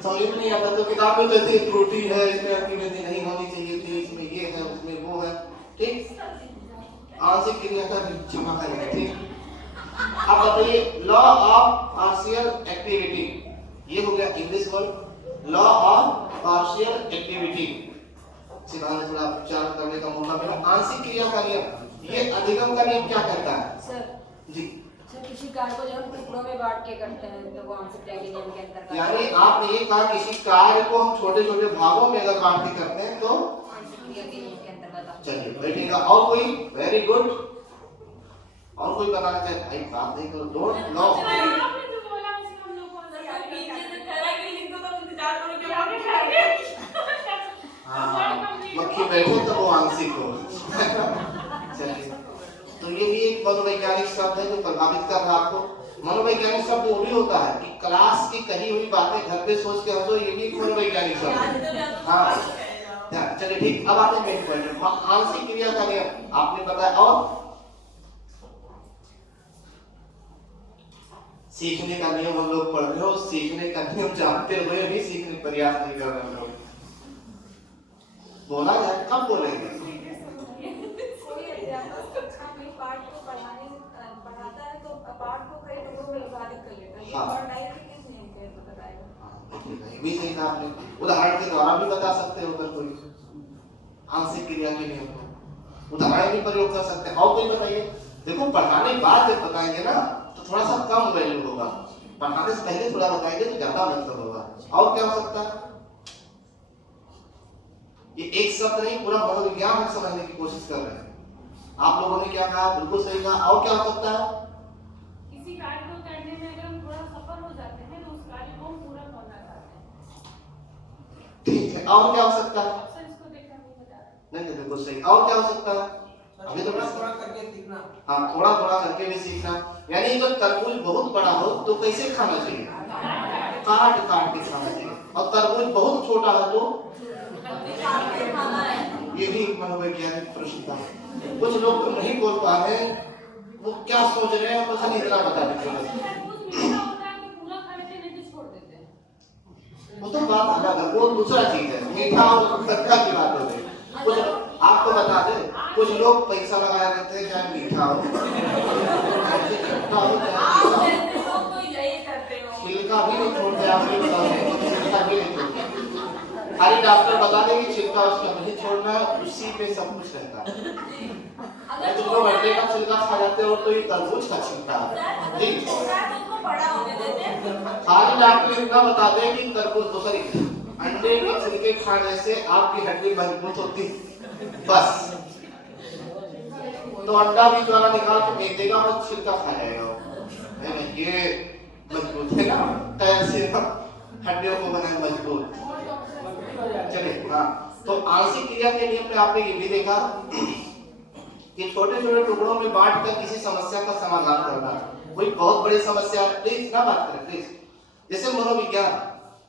समझ में नहीं आता तो किताब में कहते त्रुटि है, इसमें अंक की बिंदी नहीं होनी चाहिए थी, इसमें ये है उसमें वो है, ठीक। आंशिक क्रिया का क्षमा करेंगे, ठीक। अब बताइए लॉ ऑफ पार्शियल एक्टिविटी, ये हो गया English word law of partial activity. सिद्धांत थोड़ा उच्चारण करने का मौका मिला। आंशिक क्रिया का नियम, ये अधिगम का नियम क्या कहता है? सर जी सर किसी कार्य को जब हम टुकड़ों में बांट के करते हैं तो वो आंशिक क्रिया के नियम के अंतर्गत यानी आपने ये कहा किसी कार्य को हम छोटे छोटे भागों में अगर बांट के करते हैं तो आंशिक क्रिया के नियम के अंतर्गत आता है। चलिए बैठेगा। और कोई? Very good. और कोई बताना चाहे? भाई बात नहीं करो, डोंट नो। आपने जो बोला उसी हम लोग को पीछे से ठहरा के लिख दो तो इंतजार करो जब आगे हाँ, मक्खी बैठे तो वो आंशिक हो। चलिए, तो ये भी एक मनोवैज्ञानिक शब्द है जो प्रभावित कर रहा है आपको। मनोवैज्ञानिक शब्द वो भी होता है कि क्लास की कही हुई बातें घर पे सोच के हंसो, ये भी एक मनोवैज्ञानिक शब्द है। हाँ चलिए ठीक। अब आते हैं मेन पॉइंट, आंशिक क्रिया का नियम आपने बताया। और सीखने का नियम हम लोग पढ़ रहे हो, सीखने का नियम जानते हुए भी सीखने का प्रयास नहीं कर रहे हो। बोला जाए कब बोलेंगे? कोई अध्यापक कक्षा में पाठ को पढ़ाता है तो पाठ को कई टुकड़ों में विभाजित कर लेता है। ये हाँ। पढ़ाई के किस नियम के अंतर्गत बताएगा? ये भी सही कहा आपने। उदाहरण के द्वारा भी बता सकते हो अगर कोई आंशिक क्रिया के नियम को, उदाहरण भी प्रयोग कर सकते हैं। और कोई बताइए। देखो पढ़ाने के बाद जब बताएंगे ना तो थोड़ा सा कम वैल्यू होगा, पढ़ाने से पहले थोड़ा बताएंगे तो ज्यादा मतलब होगा। और क्या हो सकता है? ये एक शब्द नहीं, पूरा मनोविज्ञान हम समझने की कोशिश कर रहे हैं। आप लोगों ने क्या कहा? बिल्कुल सही कहा। और क्या हो सकता है? किसी कार्य को करने में अगर हम थोड़ा सफल हो जाते हैं तो उस कार्य को हम पूरा करना चाहते हैं। ठीक है। और क्या हो सकता है? सर इसको देखकर नहीं बता रहा। नहीं बिल्कुल सही। और क्या हो सकता है? अभी तो थोड़ा करके सीखना। हाँ थोड़ा थोड़ा करके भी सीखना। यानी जब तरबूज बहुत बड़ा हो तो कैसे खाना चाहिए? काट काट के खाना चाहिए। और तरबूज बहुत छोटा है तो ये भी एक मनोवैज्ञानिक प्रश्न था। कुछ लोग तो नहीं बोल पा रहे हैं, वो क्या सोच रहे हैं मुझे नहीं इतना बता दीजिए। तरबूज मीठा होता है कि पूरा खा लेते हैं नहीं तो छोड़ देते हैं। वो तो बात अलग है, वो दूसरा चीज है। मीठा और खट्टा की बात हो रही है। कुछ आपको बता दे, कुछ लोग पैसा लगाए रहते हैं चाहे मीठा हो खट्टा हो चाहे छिलका भी नहीं छोड़ते। आप ये बताओ छिलका भी नहीं छोड़ते। खाली डॉक्टर बता दें कि छिलका उसका नहीं छोड़ना है, उसी पे सब कुछ रहता है। तुम लोग अंडे का छिलका खा जाते हो तो ये तरबूज का छिलका है। ठीक, खाली डॉक्टर इतना बता दें कि तरबूज तो सॉरी अंडे के छिलके खाने से आपकी हड्डी मजबूत होती बस। तो अंडा भी ज्वाला निकाल के फेंक देगा और छिलका खा जाएगा। ये मजबूत है ना, कैल्शियम हड्डियों को बनाए मजबूत। चलिए हाँ, तो आंशिक क्रिया के नियम में आपने ये भी देखा कि छोटे छोटे टुकड़ों में बांट कर किसी समस्या का समाधान करना। कोई बहुत बड़ी समस्या है, प्लीज ना बात करें प्लीज। जैसे मनोविज्ञान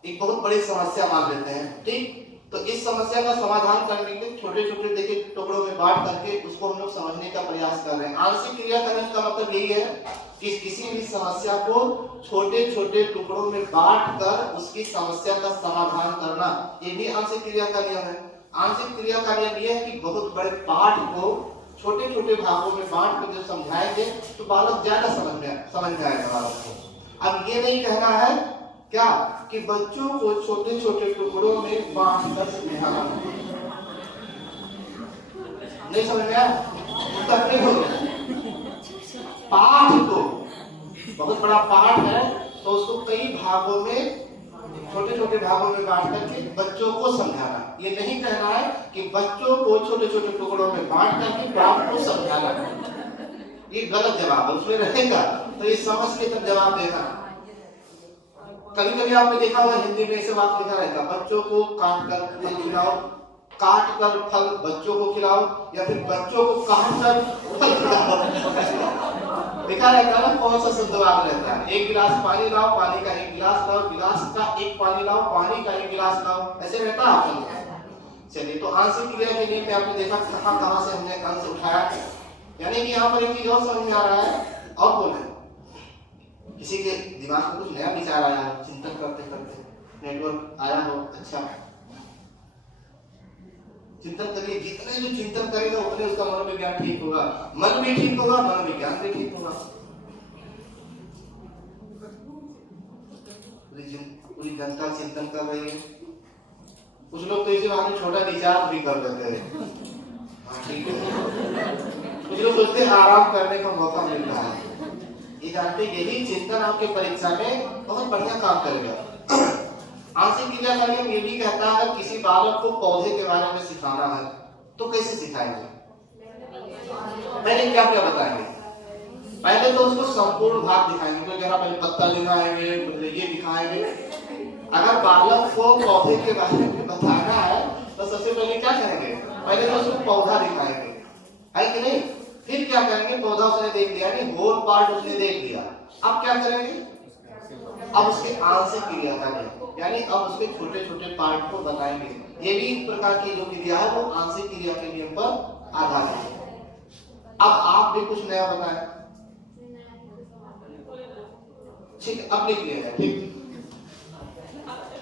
एक बहुत बड़ी समस्या मान लेते हैं, ठीक। तो इस समस्या का समाधान करने के छोटे छोटे देखिए टुकड़ों में बांट करके उसको हम लोग समझने का प्रयास कर रहे हैं। आंशिक क्रिया करने का मतलब यही है कि किसी भी समस्या को छोटे छोटे टुकड़ों में बांट कर उसकी समस्या का समाधान करना, ये भी आंशिक क्रिया का नियम है। आंशिक क्रिया का नियम यह है कि बहुत बड़े पाठ को छोटे छोटे भागों में बांट कर जब समझाएंगे तो बालक ज्यादा समझ जाएगा बालक को। अब ये नहीं कहना है क्या कि बच्चों को छोटे छोटे टुकड़ों में बांट कर समझाना। नहीं समझ में आया? पाठ को, बहुत बड़ा पाठ है तो उसको कई भागों में छोटे छोटे भागों में बांट करके बच्चों को समझाना। ये नहीं कहना है कि बच्चों को छोटे छोटे टुकड़ों में बांट करके बाप को समझाना। ये गलत जवाब है, उसमें रहेगा तो ये समझ के तब जवाब देना। कभी कभी आपने देखा होगा हिंदी में ऐसे बात लिखा रहता, बच्चों को काट कर फल खिलाओ, काट कर फल बच्चों को खिलाओ, या फिर बच्चों को काट कर फल खिलाओ। लिखा रहता है ना, कौन सा शुद्ध वाक्य रहता है? एक गिलास पानी लाओ, पानी का एक गिलास लाओ, गिलास का एक पानी लाओ, पानी का एक गिलास लाओ, ऐसे रहता है आपको। चलिए, तो आंशिक क्रिया के नियम में आपने देखा कहां से हमने अंश उठाया। यानी कि यहाँ पर एक चीज और समझ में आ रहा है। और बोले किसी के दिमाग में कुछ नया विचार आया हो, चिंतन करते करते नेटवर्क आया हो, अच्छा चिंतन करिए, जितने जो चिंतन करेगा उतने उसका मनोविज्ञान ठीक होगा, मन भी ठीक होगा, मनोविज्ञान भी ठीक होगा। पूरी जनता चिंतन कर रही है। कुछ लोग तो इसी बहाने छोटा रिचार्ज भी कर लेते हैं। हाँ ठीक है, कुछ लोग सोचते हैं आराम करने का मौका मिल रहा है। ये जानते यही चिंतन आपके परीक्षा में बहुत बढ़िया काम करेगा। आंशिक क्रिया का नियम ये भी कहता है किसी बालक को पौधे के बारे में सिखाना है तो कैसे सिखाएंगे? पहले क्या क्या बताएंगे? पहले तो उसको संपूर्ण भाग दिखाएंगे, तो जरा पहले पत्ता दिखाएंगे, पहले ये दिखाएंगे। अगर बालक को पौधे के बारे में बताना है तो सबसे पहले क्या करेंगे? पहले तो उसको पौधा दिखाएंगे, है कि नहीं? फिर क्या करेंगे? पौधा उसने देख लिया, नहीं होल पार्ट उसने देख लिया। अब क्या करेंगे? अब उसके आंशिक क्रिया करेंगे, यानी अब उसके छोटे छोटे पार्ट को बताएंगे। ये भी एक प्रकार की जो क्रिया है वो आंशिक क्रिया के नियम पर आधारित है। अब आप भी कुछ नया बताएं। ठीक, अब लिख लिया है। ठीक,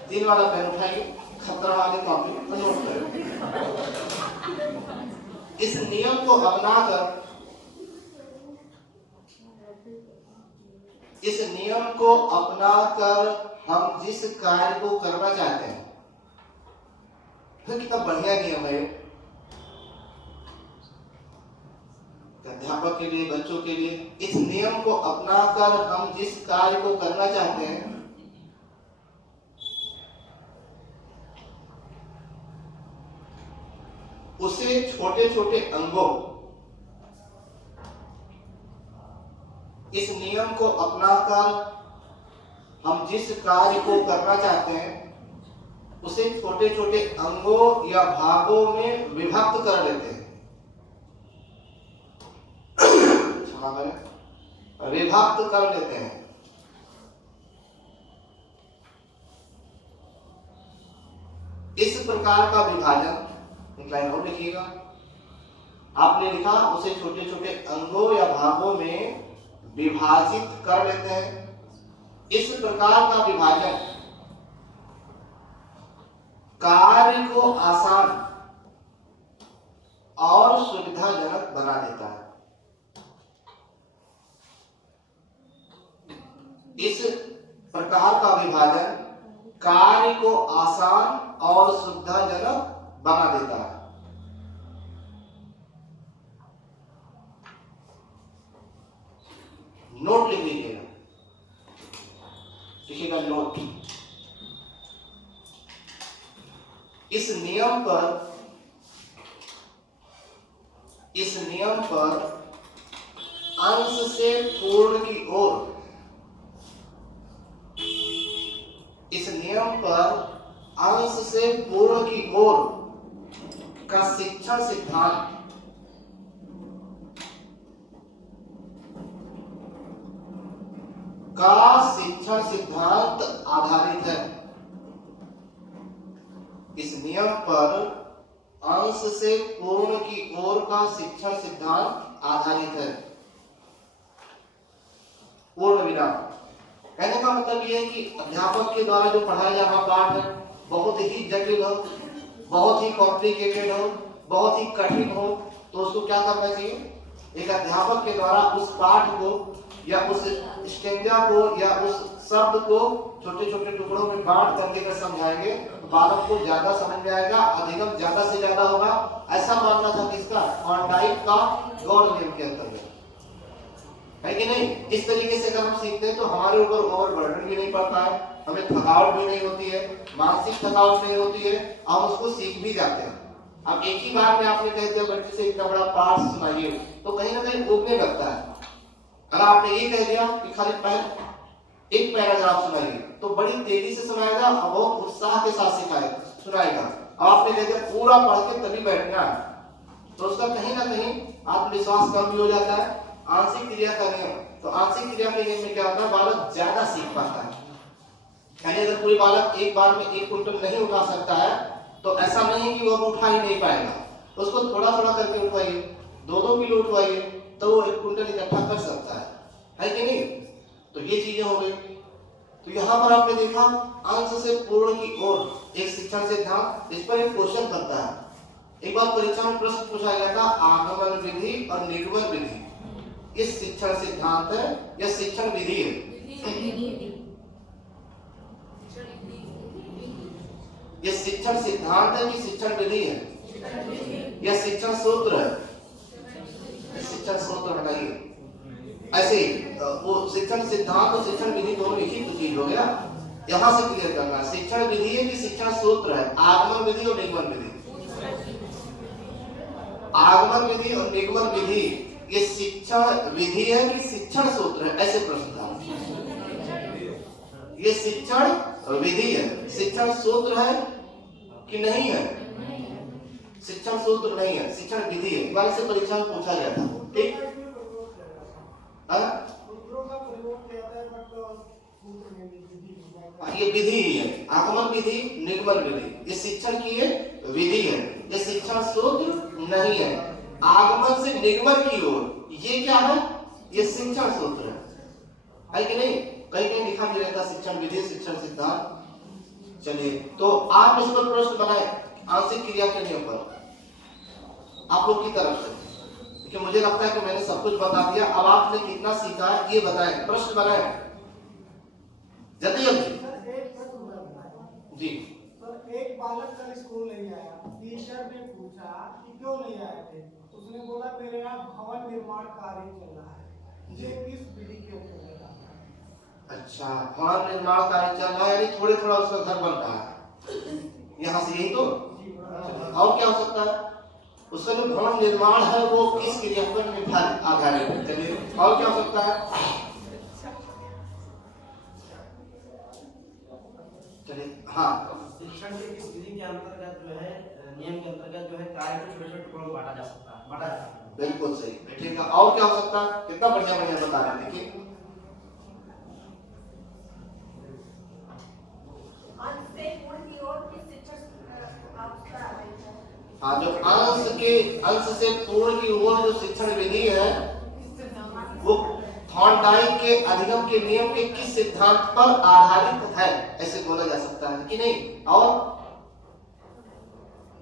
3 वाला पेन उठाइए, खतरा वाली कॉपी पर नोट करें। इस नियम को अपनाकर हम जिस कार्य को करना चाहते हैं, तो कितना बढ़िया नियम है अध्यापक के लिए, बच्चों के लिए। इस नियम को अपनाकर हम जिस कार्य को करना चाहते हैं उसे छोटे छोटे अंगों, इस नियम को अपनाकर हम जिस कार्य को करना चाहते हैं उसे छोटे छोटे अंगों या भागों में विभक्त कर लेते हैं। क्षमा करें, विभक्त कर लेते हैं। इस प्रकार का विभाजन, एक लाइन और लिखिएगा, आपने लिखा उसे छोटे छोटे अंगों या भागों में विभाजित कर लेते हैं। इस प्रकार का विभाजन कार्य को आसान और सुविधाजनक बना देता है। इस प्रकार का विभाजन कार्य को आसान और सुविधाजनक बना देता है। नोट लिख लीजिएगा, लिखिएगा नोट। इस नियम पर अंश से पूर्ण की ओर, इस नियम पर अंश से पूर्ण की ओर का शिक्षण सिद्धांत आधारित है। इस नियम पर अंश से पूर्ण की ओर का शिक्षण सिद्धांत आधारित है। पूर्ण विराम कहने का मतलब यह है कि अध्यापक के द्वारा जो पढ़ाया जा रहा पाठ है बहुत ही जटिल हो, बहुत ही कॉम्प्लिकेटेड हो, बहुत ही कठिन हो, तो उसको क्या करना चाहिए? एक अध्यापक के द्वारा उस पाठ को या उस स्टेंजा को या उस शब्द को छोटे छोटे टुकड़ों में बांट करके अगर समझाएंगे तो बालक को ज्यादा समझ में आएगा, अधिगम ज्यादा से ज्यादा होगा। ऐसा मानना था किसका? थॉर्नडाइक का गौड़ नियम के अंतर्गत, है कि नहीं? इस तरीके से अगर हम सीखते हैं तो हमारे ऊपर ओवरबर्डन भी नहीं पड़ता है, हमें थकावट भी नहीं होती है, मानसिक थकावट नहीं होती है, हम उसको सीख भी जाते हैं। अब एक ही बार में आपने कह दिया बच्चे से इतना बड़ा पाठ सुनाइए तो कहीं ना कहीं उगने लगता है। अगर आपने ये कह दिया कि खाली एक पैराग्राफ सुनाइए तो बड़ी तेजी से सुनाएगा और बहुत उत्साह के साथ सुनाएगा। और आपने कह दिया पूरा पढ़ के तभी बैठना है तो उसका कहीं ना कहीं आत्मविश्वास कम भी हो जाता है। आंशिक क्रिया का नियम, तो आंशिक क्रिया के नियम में क्या होता है? बालक ज्यादा सीख पाता है। यानी अगर कोई बालक एक बार में 1 कुंटल नहीं उठा सकता है तो ऐसा नहीं कि वो उठा ही नहीं पाएगा, उसको थोड़ा थोड़ा करके उठवाइए, 2-2 किलो उठवाइए तो वो 1 कुंटल इकट्ठा कर सकता है कि नहीं? तो ये चीजें हो गई। तो यहाँ पर आपने देखा अंश से पूर्ण की ओर एक शिक्षण सिद्धांत, इस पर एक क्वेश्चन बनता है एक बार परीक्षा में प्रश्न पूछा गया था, आगमन विधि और निर्गमन विधि ये शिक्षण सिद्धांत है या शिक्षण विधि है? ये शिक्षण सिद्धांत है कि शिक्षण विधि है? यह शिक्षण सूत्र है? शिक्षण सूत्र बताइए। ऐसे वो शिक्षण सिद्धांत और शिक्षण विधि दोनों एक ही तो चीज हो गया। यहाँ से क्लियर करना, शिक्षण विधि है कि शिक्षण सूत्र है? आगमन विधि और निगमन विधि, आगमन विधि और निगमन विधि ये शिक्षण विधि है कि शिक्षण सूत्र है? ऐसे प्रश्न था। ये शिक्षण विधि है, शिक्षण सूत्र है कि नहीं है? शिक्षण सूत्र नहीं है, शिक्षण विधि है। बार से परीक्षा में पूछा गया था, ठीक? ये विधि है, आगमन विधि, निगमन विधि, ये शिक्षण की है विधि है, ये शिक्षण सूत्र नहीं है। आगमन से निगमन की ओर ये क्या है? ये शिक्षण सूत्र है कि नहीं? कहीं कहीं लिखा भी रहता शिक्षण विधि, शिक्षण सिद्धांत। चलिए, तो आप इस पर प्रश्न बनाए आंशिक क्रिया के नियम पर आप लोग की तरफ से, क्योंकि मुझे लगता है कि मैंने सब कुछ बता दिया। अब आपने कितना सीखा है ये बताएं, प्रश्न बनाएं जल्दी जल्दी जी। एक बालक कल स्कूल नहीं आया, टीचर ने पूछा कि क्यों नहीं आए थे, उसने बोला मेरे यहाँ भवन निर्माण कार्य चल रहा है। ये किस विधि के ऊपर है? अच्छा, भवन निर्माण कार्य चल रहा है, यानी थोड़े थोड़ा उसका घर बन रहा है, यहाँ से यही तो। और क्या हो सकता है? उसका जो भवन निर्माण है वो किस क्रिया पर आधारित है? चलिए, और क्या हो सकता है? चलिए, हाँ, शिक्षण के किस विधि के अंतर्गत जो है, नियम के अंतर्गत जो है कार्य को छोटे छोटे टुकड़ों में बांटा जा सकता है, बांटा जाता है। बिल्कुल सही, बैठेगा। और क्या हो सकता है? कितना बढ़िया बढ़िया बता रहे हैं, देखिए। हाँ, जो अंश से पूर्ण की ओर जो शिक्षण विधि है वो थॉर्नडाइक के अधिगम के नियम के किस सिद्धांत पर आधारित है, ऐसे बोला जा सकता है कि नहीं? और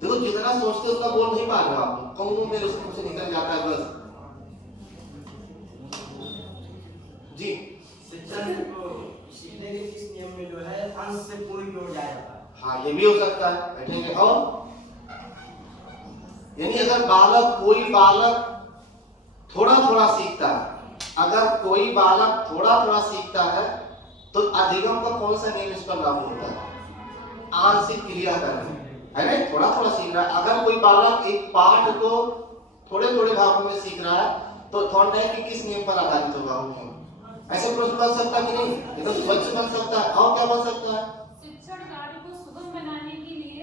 देखो, जितना सोचते उतना बोल नहीं पा रहे हो आप, कहूँ में उससे निकल जाता है बस। जी, शिक्षण को सीखने के किस नियम में जो है अंश से पूर्ण की ओर जाया जाता है? हाँ, ये भी हो सकता है, बैठेंगे। और यानी अगर कोई बालक थोड़ा थोड़ा सीखता है, अगर कोई बालक थोड़ा थोड़ा सीखता है तो अधिगम का कौन सा नियम इस पर लागू होता है? आंशिक क्रिया करना है ना, थोड़ा थोड़ा सीख रहा है। अगर कोई बालक एक पाठ को थोड़े थोड़े भागों में सीख रहा है तो थॉर्नडाइक के किस नियम पर आधारित होगा वो नियम? ऐसे प्रश्न बन सकता है कि नहीं? ये तो स्वच्छ बन सकता है। और क्या बन सकता है? शिक्षण कार्य को सुगम बनाने के लिए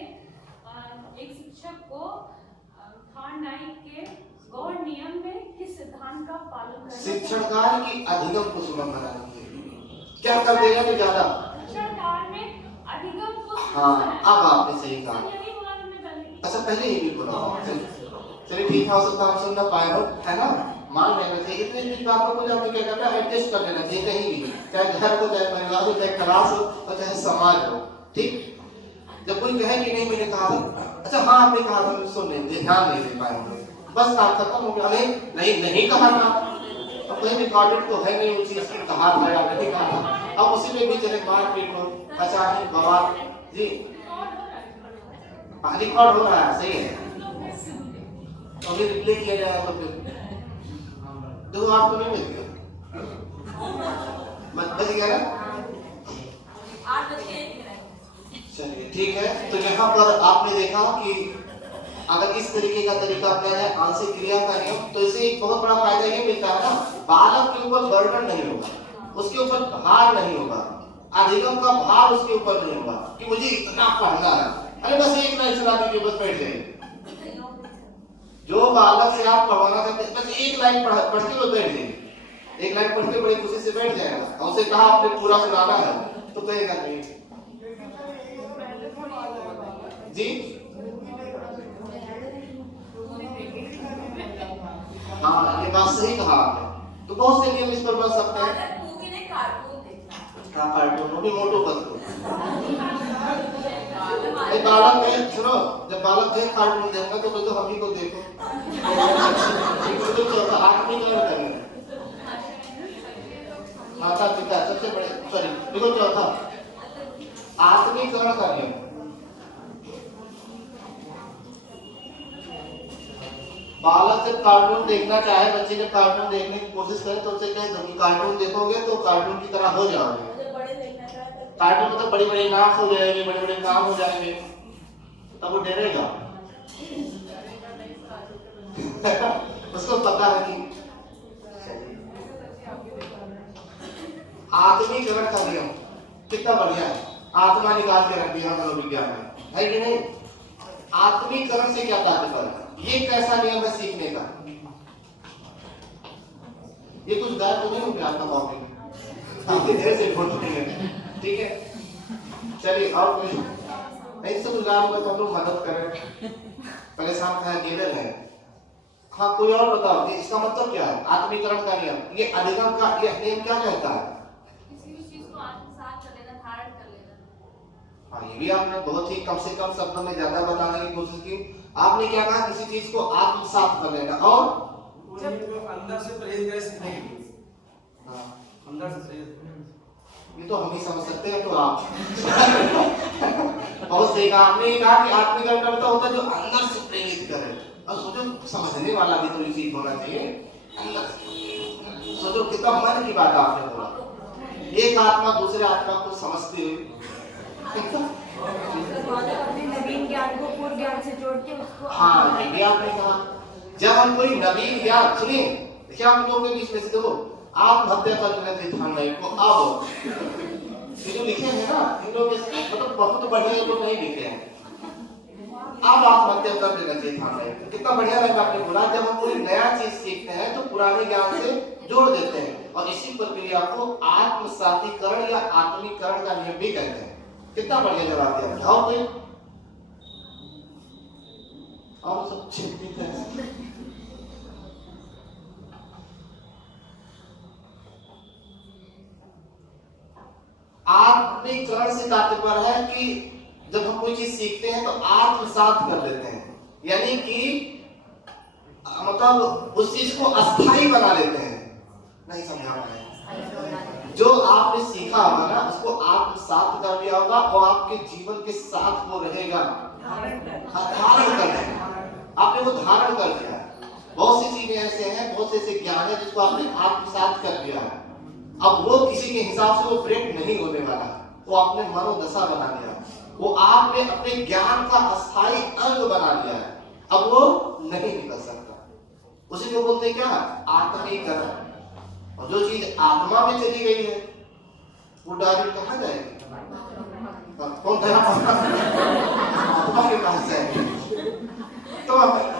एक शिक्षक को थॉर्नडाइक के गौण नियम में किस सिद्धांत का पालन करना चाहिए? शिक्षण कार्य की अधिगम को सुगम बनाने के लिए क्या कर देगा तो ज्यादा? शिक्षण कार्य में अधिगम को हाँ, अब आपने सही कहा। यही बोला मैंने पहले। अच्छा, पहले ही भी बोला। चलिए ठीक है, हो सकता है हम सुन ना पाए हो, है ना? मान लेना चाहिए, इतनी इतनी बातों को हमें क्या करना है, एडजस्ट कर लेना चाहिए कहीं भी, चाहे घर हो, चाहे परिवार हो, चाहे क्लास हो और चाहे समाज हो। ठीक, जब कोई कहे कि नहीं मैंने कहा था, अच्छा हाँ आपने कहा था, सुन नहीं, ध्यान नहीं दे पाए होंगे, बस काम खत्म हो गया। नहीं कहा था, अब कहीं रिकॉर्डेड तो है नहीं उसी चीज कहा था या नहीं कहा था, अब उसी में भी चले मार पीट हो, अच्छा ही बवाल जी, रिकॉर्ड हो रहा है, सही है, तो अभी रिप्ले किया जाएगा तो फिर दो आपको नहीं मिल गया, बच गया ना? चलिए ठीक है, तो यहाँ पर आपने देखा कि अगर इस तरीके का तरीका अपनाया है आंशिक क्रिया का नियम, तो इससे एक बहुत बड़ा फायदा ये मिलता है ना, बालक के ऊपर बर्डन नहीं होगा, उसके ऊपर भार नहीं होगा, अधिगम का भार उसके ऊपर नहीं होगा कि मुझे इतना पढ़ना है, अरे बस एक लाइन सुना दीजिए बस बैठ जाइए। जो बालक से आप पढ़वाना चाहते हैं बस एक लाइन पढ़ के वो बैठ जाइए, एक लाइन पढ़ के बड़ी खुशी से बैठ जाएगा, और उसे कहा आपने पूरा सुनाना है तो कहेगा नहीं जी। हाँ, ये बात सही कहा आपने, तो बहुत से नियम इस पर बन सकते हैं। हाँ, कार्टून भी मोटो पतलू नहीं, बालक कहे, सुनो, जब बालक कहे कार्टून देखना तो कोई तो हम ही को देखो। तो चौथा आत्मीकरण करना, माता पिता सबसे बड़े, सॉरी देखो चौथा आत्मीकरण का नियम। बालक जब कार्टून देखना चाहे, बच्चे जब कार्टून देखने की कोशिश करे तो उसे कह दो कि कार्टून देखोगे तो कार्टून की तरह हो जाओगे। कार्टून में तो बड़ी बड़ी नाक हो जाएगी, बड़े बड़े काम हो जाएंगे, तब वो डरेगा। उसको पता है कि आत्मीकरण का नियम कितना बढ़िया है, आत्मा निकाल के रख दिया मनोविज्ञान में, है कि नहीं? आत्मीकरण से क्या तात्पर्य है? ये कैसा नियम है सीखने का? ये कुछ गायब तो नहीं हो गया आपका कॉपी में? ऐसे फोटो ठीक है, चलिए और कुछ नहीं, सब गायब होगा तो हम लोग मदद करें, परेशान था अकेले रहे। हाँ, कोई और बताओ कि इसका मतलब क्या है? आत्मीकरण का नियम, ये अधिगम का ये नियम क्या कहता है? किसी भी चीज को आत्मसात कर लेना, धारण कर लेना। हाँ, ये भी आपने बहुत ही कम से कम शब्दों में ज्यादा बताने की कोशिश की। आपने क्या कहा? किसी चीज को आत्मसात कर लेना, और अंदर से प्रेरित करे सीखने के लिए। हाँ, अंदर से प्रेरित, ये तो हम ही समझ सकते हैं, तो आप बहुत सही कहा आपने। ये कहा कि आत्मीकरण का मतलब होता है जो अंदर से प्रेरित करे। और सोचो, समझने वाला भी तो ये चीज होना चाहिए, अंदर से। सोचो कितना मन की बात आपने बोला, एक आत्मा दूसरे आत्मा को समझते हुए। अपने नवीन ज्ञान को पूर्व ज्ञान से जोड़ के उसको, हाँ, ये आपने कहा, जब हम कोई नवीन ज्ञान, सुनिए, देखिए आप लोगों के बीच में से देखो, आत्महत्या कर लेना चाहिए ठान नहीं को, अब ये जो लिखे हैं ना, इन लोग मतलब बहुत बढ़िया लोग नहीं लिखे हैं, अब आत्महत्या कर लेना चाहिए ठान नहीं। कितना बढ़िया लगा आपने बोला, जब हम कोई नया चीज सीखते हैं तो पुराने ज्ञान से जोड़ देते हैं, और इसी प्रक्रिया को आत्मसातीकरण या आत्मीकरण का नियम भी कहते हैं। कितना बढ़िया जवाब दिया। और कोई और सब चिंतित है? आत्मीकरण से तात्पर्य है कि जब हम कोई चीज सीखते हैं तो आत्मसात कर लेते हैं, यानी कि मतलब उस चीज को अस्थायी बना लेते हैं। नहीं समझा पाए? जो आपने सीखा होगा ना, उसको आत्मसात कर लिया होगा और आपके जीवन के साथ वो रहेगा, धारण कर लेगा, आपने वो धारण कर लिया। बहुत सी चीजें ऐसे हैं, बहुत से ऐसे ज्ञान है जिसको आपने आत्मसात कर लिया है। अब वो किसी के हिसाब से वो ब्रेक नहीं होने वाला, वो आपने मनोदशा बना लिया, वो आपने अपने ज्ञान का अस्थायी अंग बना लिया है, अब वो नहीं निकल सकता। उसी को बोलते हैं क्या? आत्मीकरण। और जो चीज आत्मा में चली गई है वो डायरेक्ट कहाँ जाएगी? कौन आत्मा के पास जाएगी। तो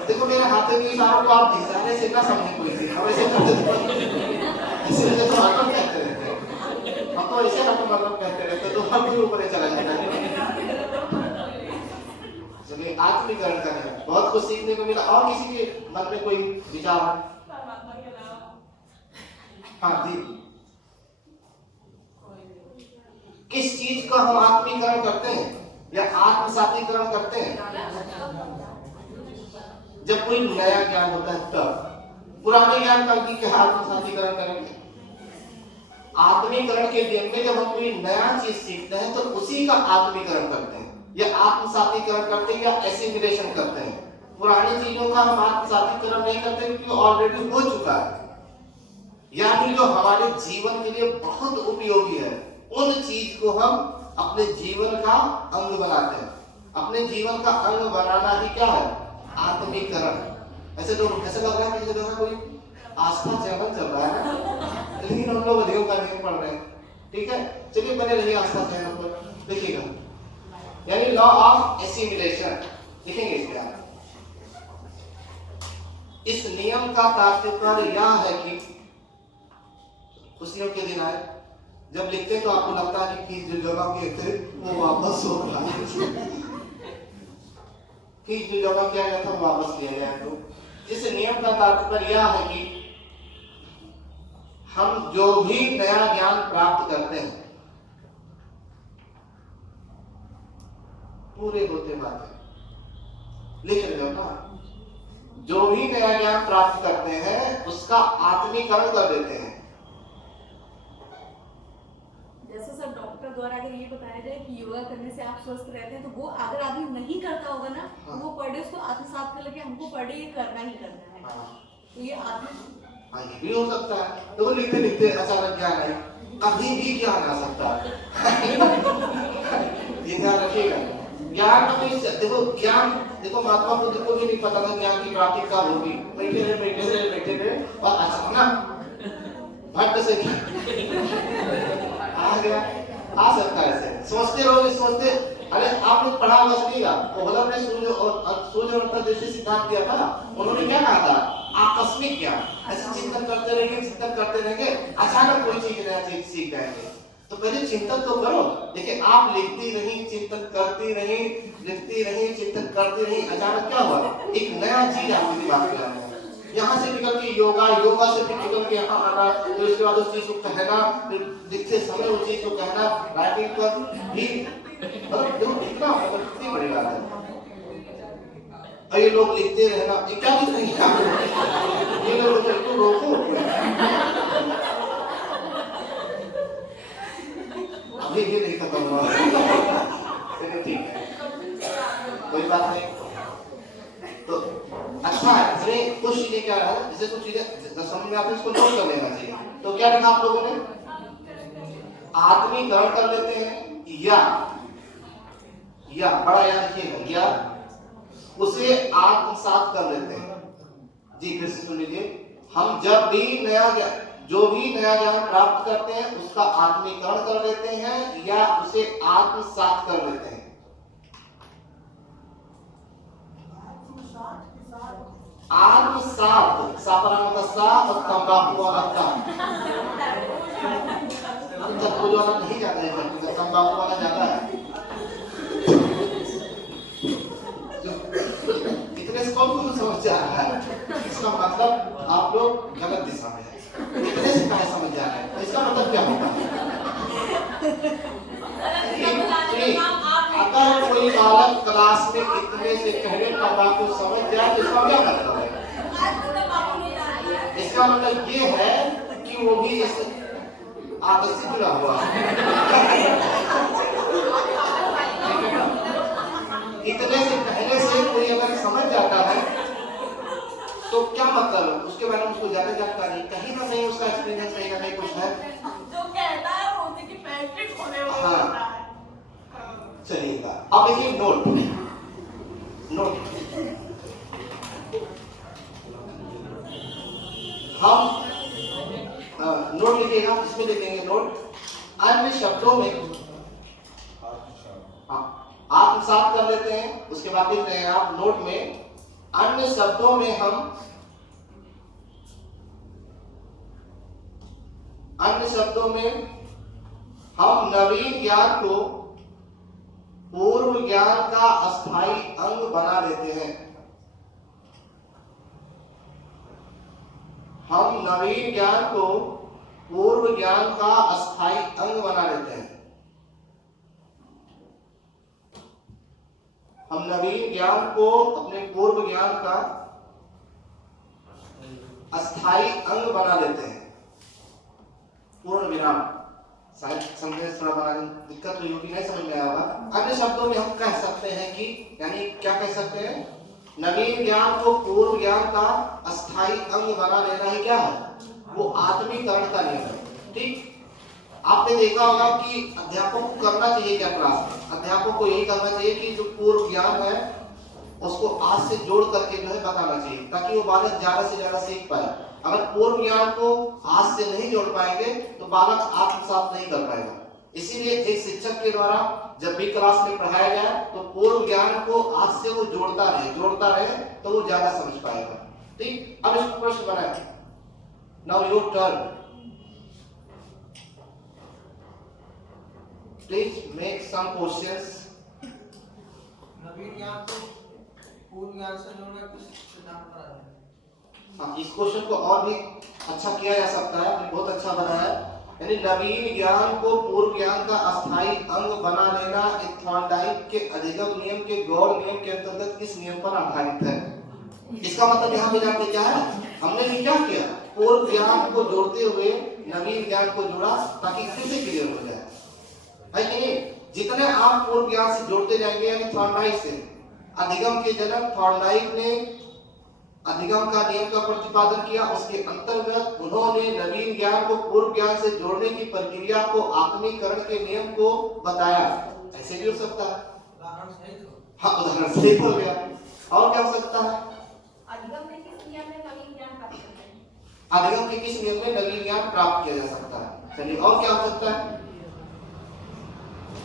देखो मेरे हाथ के इशारों को आप इशारे से ना समझे कोई चीज, हम ऐसे करते इसलिए तो आत्मा कहते रहते हैं, हम तो ऐसे मतलब कहते रहते तो हम भी ऊपर चला जाता है। चलिए, आत्मीकरण का नियम बहुत कुछ सीखने को मिला। और किसी के मन में कोई विचार? हाँ जी, किस चीज का हम आत्मीकरण करते हैं या आत्मसातीकरण करते हैं? जब कोई नया ज्ञान होता है तब। पुराने ज्ञान का क्या आत्मसातीकरण करेंगे? आत्मीकरण के नियम में जब हम कोई नया चीज सीखते हैं तो उसी का आत्मीकरण करते हैं या आत्मसातीकरण करते हैं या एसिमिलेशन करते हैं। पुरानी चीजों का हम आत्मसातीकरण नहीं करते क्योंकि ऑलरेडी हो चुका है, यानी जो हमारे जीवन के लिए बहुत उपयोगी है उन चीज को हम अपने जीवन का अंग बनाते हैं। अपने जीवन का अंग बनाना ही क्या है? आत्मीकरण। ऐसे तो ऐसे लग रहा है कि जैसे कोई आस्था चैनल चल रहा है ना, लेकिन हम लोग अधिगम का नियम पढ़ रहे हैं। ठीक है, चलिए बने रहिए आस्था चैनल पर, देखिएगा, यानी लॉ ऑफ एसिमिलेशन लिखेंगे इस पे आप। इस नियम का तात्पर्य यह है कि खुशियों के दिन आए, जब लिखते तो आपको लगता है कि जो जगह के थे वो वापस हो रहा है, कि जो जगह किया गया था वापस लिया जाए। तो इस नियम का तात्पर्य यह है कि हम जो भी नया ज्ञान प्राप्त करते हैं पूरे होते बातें। लिख रहे हो ना? जो भी नया ज्ञान प्राप्त करते हैं उसका आत्मीकरण कर देते हैं। जैसे सर डॉक्टर द्वारा अगर ये बताया जाए कि योगा करने से आप स्वस्थ रहते हैं, तो वो अगर आदमी नहीं करता होगा ना, हाँ। वो पर डे उसको आत्मसात कर लेके हमको पर डे ये करना ही करना है। हाँ। तो ये आत्म हाँ, ये भी हो सकता है। तो लिखते लिखते अचानक ज्ञान आई, कभी भी ज्ञान आ सकता है। ये ध्यान रखिएगा। ज्ञान में कोई देखो, ज्ञान देखो महात्मा बुद्ध को भी नहीं पता था ज्ञान की प्राप्ति कब होगी। बैठे रहे और अचानक भट्ट से आ गया। आ सकता है ऐसे, सोचते रहोगे। अरे आप लोग पढ़ा होगा, सुनिएगा। कोहलर ने सूर्य और अंतर्दृष्टि सिद्धांत दिया था। उन्होंने क्या कहा था? आकस्मिक ज्ञान। ऐसे चिंतन करते रहेंगे, अचानक कोई चीज नया चीज सीख जाएंगे। तो पहले चिंतन तो करो। देखिए, आप लिखती रही, चिंतन करती रही, लिखती रही, चिंतन करती रही, अचानक क्या हुआ? एक नया चीज आपके दिमाग में आया। यहाँ से निकल के योगा से फिर निकल के यहाँ आना, फिर उसके बाद उस चीज को कहना, फिर लिखते समय उस चीज को कहना, राइटिंग पर भी, मतलब देखो कितनी बड़ी बात है। और ये लोग लिखते रहना, ये क्या लिख रही है? ये लोग तो रोको, अभी ये नहीं खत्म हुआ। ठीक है, कोई बात नहीं। तो अच्छा है, इसमें कुछ चीजें क्या है, जैसे कुछ चीजें समझ में आती है, इसको नोट कर लेना चाहिए। तो क्या लिखा आप लोगों ने? आत्मीकरण कर लेते हैं, या बड़ा याद रखिएगा, या उसे आत्मसात कर लेते हैं। जी फिर से सुन लीजिए। हम जब भी जो भी नया ज्ञान प्राप्त करते हैं उसका आत्मीकरण कर लेते हैं या उसे आत्मसात कर लेते हैं। आत्मसात, सापरामसा और तंबाकू वाला का तंबाकू वाला नहीं जाता है, तंबाकू वाला जाता है। इतने से कौन को समझ जा रहा है? इसका मतलब आप लोग गलत दिशा में हैं। इतने से कहाँ समझ जा रहा है? इसका मतलब क्या होगा? अगर कोई बालक क्लास में इतने से कहने तंबाकू समझ जाए तो इसका क्या मतलब है? इसका मतलब ये है कि वो भी इस आदत से जुड़ा हुआ है। इतने से कहने से कोई अगर समझ जाता है तो क्या मतलब है? उसके बारे में उसको ज्यादा जानकारी, कहीं ना कहीं उसका एक्सपीरियंस कहीं ना कहीं कुछ है जो कहता है वो उसी की पैंटिक होने वाला होता है। चलिएगा, अब देखिए नोट हम नोट लिखिएगा। इसमें लिखेंगे नोट। अन्य शब्दों में आत्मसात कर लेते हैं, उसके बाद लिख रहे हैं आप नोट में, अन्य शब्दों में हम नवीन ज्ञान को पूर्व ज्ञान का अस्थायी अंग बना देते हैं। हम नवीन ज्ञान को पूर्व ज्ञान का अस्थायी अंग बना देते हैं। हम नवीन ज्ञान को अपने पूर्व ज्ञान का अस्थायी अंग बना देते हैं। पूर्ण विराम, शायद संदेश थोड़ा बनाने दिक्कत हुई होगी, नहीं समझ में आया होगा। अन्य शब्दों में हम कह सकते हैं कि, यानी क्या कह सकते हैं? नवीन ज्ञान को पूर्व ज्ञान का अस्थायी अंग बना देना ही क्या है? वो आत्मीकरण का नियम है। ठीक, आपने देखा होगा कि अध्यापक को करना चाहिए क्या क्लास में? अध्यापक को यही करना चाहिए कि जो पूर्व ज्ञान है उसको आज से जोड़ करके जो है बताना चाहिए, ताकि वो बालक ज्यादा से ज्यादा सीख पाए। अगर पूर्व ज्ञान को आज से नहीं जोड़ पाएंगे तो बालक आत्मसात नहीं कर पाएगा। इसीलिए एक शिक्षक के द्वारा जब भी क्लास में पढ़ाया जाए तो पूर्व ज्ञान को आज से वो जोड़ता रहे तो वो ज्यादा समझ पाएगा। ठीक, अब इसको प्रश्न बनाए। Now your turn, please make some questions. नवीन ज्ञान को पूर्व ज्ञान से जोड़ना किस सिद्धांत पर आधारित है? हाँ, इस क्वेश्चन को और भी अच्छा किया जा सकता है। आपने बहुत अच्छा बनाया। यानी नवीन ज्ञान को पूर्व ज्ञान का अस्थायी अंग बना लेना एक थॉर्नडाइक के अधिगम नियम के गौड़ नियम के अंतर्गत किस नियम पर आधारित है? इसका मतलब यहाँ पे जाके क्या है, हमने भी क्या किया, पूर्व ज्ञान को जोड़ते हुए नवीन ज्ञान को जोड़ा ताकि फिर से क्लियर हो जाए, है कि नहीं? जितने आप पूर्व ज्ञान से जोड़ते जाएंगे, यानी थॉर्नडाइक से, अधिगम के जनक थॉर्नडाइक ने अधिगम का नियम का प्रतिपादन किया, उसके अंतर्गत उन्होंने नवीन ज्ञान को पूर्व ज्ञान से जोड़ने की प्रक्रिया को आत्मीकरण के नियम को बताया। ऐसे भी हो सकता है, हाँ उदाहरण सही हो गया। और क्या हो सकता है? अधिगम में किस नियम में नवीन ज्ञान प्राप्त करते हैं? अधिगम के किस नियम में नवीन ज्ञान प्राप्त किया जा सकता है? चलिए और क्या हो सकता है?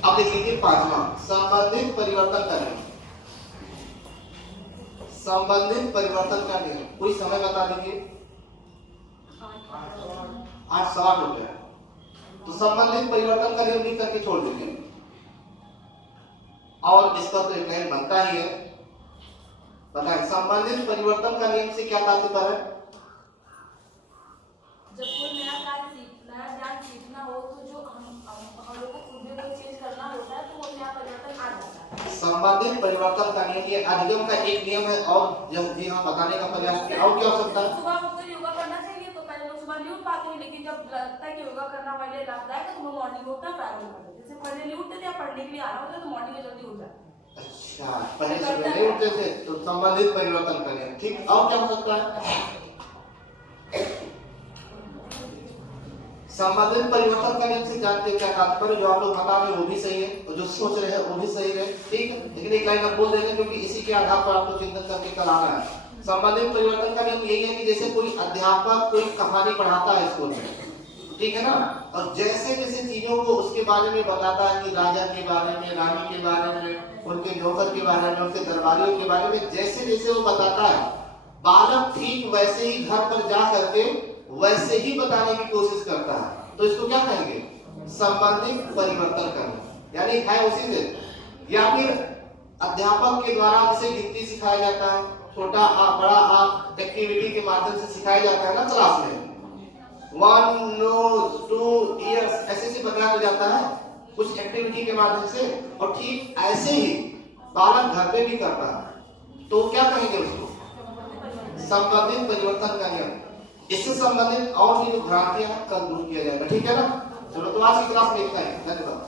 अब देखिए पांचवा, संबंधित परिवर्तन का नियम। संबंधित परिवर्तन का नियम, कोई समय बता दीजिए। 8:60 हो गया, तो संबंधित परिवर्तन का नियम लिख करके छोड़ दीजिए, और इसका तो एक लाइन बनता ही है। बताएं संबंधित परिवर्तन का नियम से क्या तात्पर्य है? जब कोई नया ज्ञान सीखना हो तो जो हम लोग को खुद में कोई चेंज करना होता है तो वो नया परिवर्तन आ जाता है। संबंधित परिवर्तन का नियम ये अधिगम का एक नियम है, और जब जी हाँ बताने का प्रयास किया। और क्या हो सकता है? सुबह उठकर योगा करना चाहिए, तो पहले लोग सुबह नहीं उठ पाते हैं, लेकिन जब लगता है कि योगा करना हमारे लिए लाभदायक है तो वो मॉर्निंग में उठना प्रारंभ कर देते हैं। जैसे पहले नहीं उठते थे, आप पढ़ने के लिए आना होता है तो मॉर्निंग में जल्दी उठ जाते हैं। अच्छा, पहले सुबह नहीं उठते थे, तो संबंधित परिवर्तन का नियम, ठीक। और क्या हो सकता है? संबंधित परिवर्तन का नियम से जानते हैं क्या तात्पर्य? जो आप लोग बता रहे हैं वो भी सही है, और जो सोच रहे हैं वो भी सही है, ठीक है। लेकिन एक लाइन आप बोल देंगे क्योंकि इसी के आधार पर आपको चिंतन करके कल आना है। संबंधित परिवर्तन का नियम यही है कि जैसे कोई अध्यापक कोई कहानी पढ़ाता है स्कूल में, ठीक है ना, और जैसे जैसे चीजों को उसके बारे में बताता है कि राजा के बारे में, रानी के बारे में, उनके नौकर के बारे में, उनके दरबारियों के बारे में, जैसे जैसे वो बताता है, बालक ठीक वैसे ही घर पर जा करके वैसे ही बताने की कोशिश करता है, तो इसको क्या कहेंगे? संबंधित परिवर्तन करना, यानी है उसी से। या फिर अध्यापक के द्वारा जैसे गिनती सिखाया जाता है, छोटा आ बड़ा आ एक्टिविटी के माध्यम से सिखाया जाता है ना क्लास में, 1 nose 2 ears ऐसे से बताया जाता है कुछ एक्टिविटी के माध्यम से, और ठीक ऐसे ही बालक घर पे भी करता है, तो क्या कहेंगे उसको? संबंधित परिवर्तन का नियम। इससे संबंधित और भी जो भ्रांतियां कल दूर किया जाएगा, ठीक है ना। चलो तो आज की क्लास में इतना ही, धन्यवाद।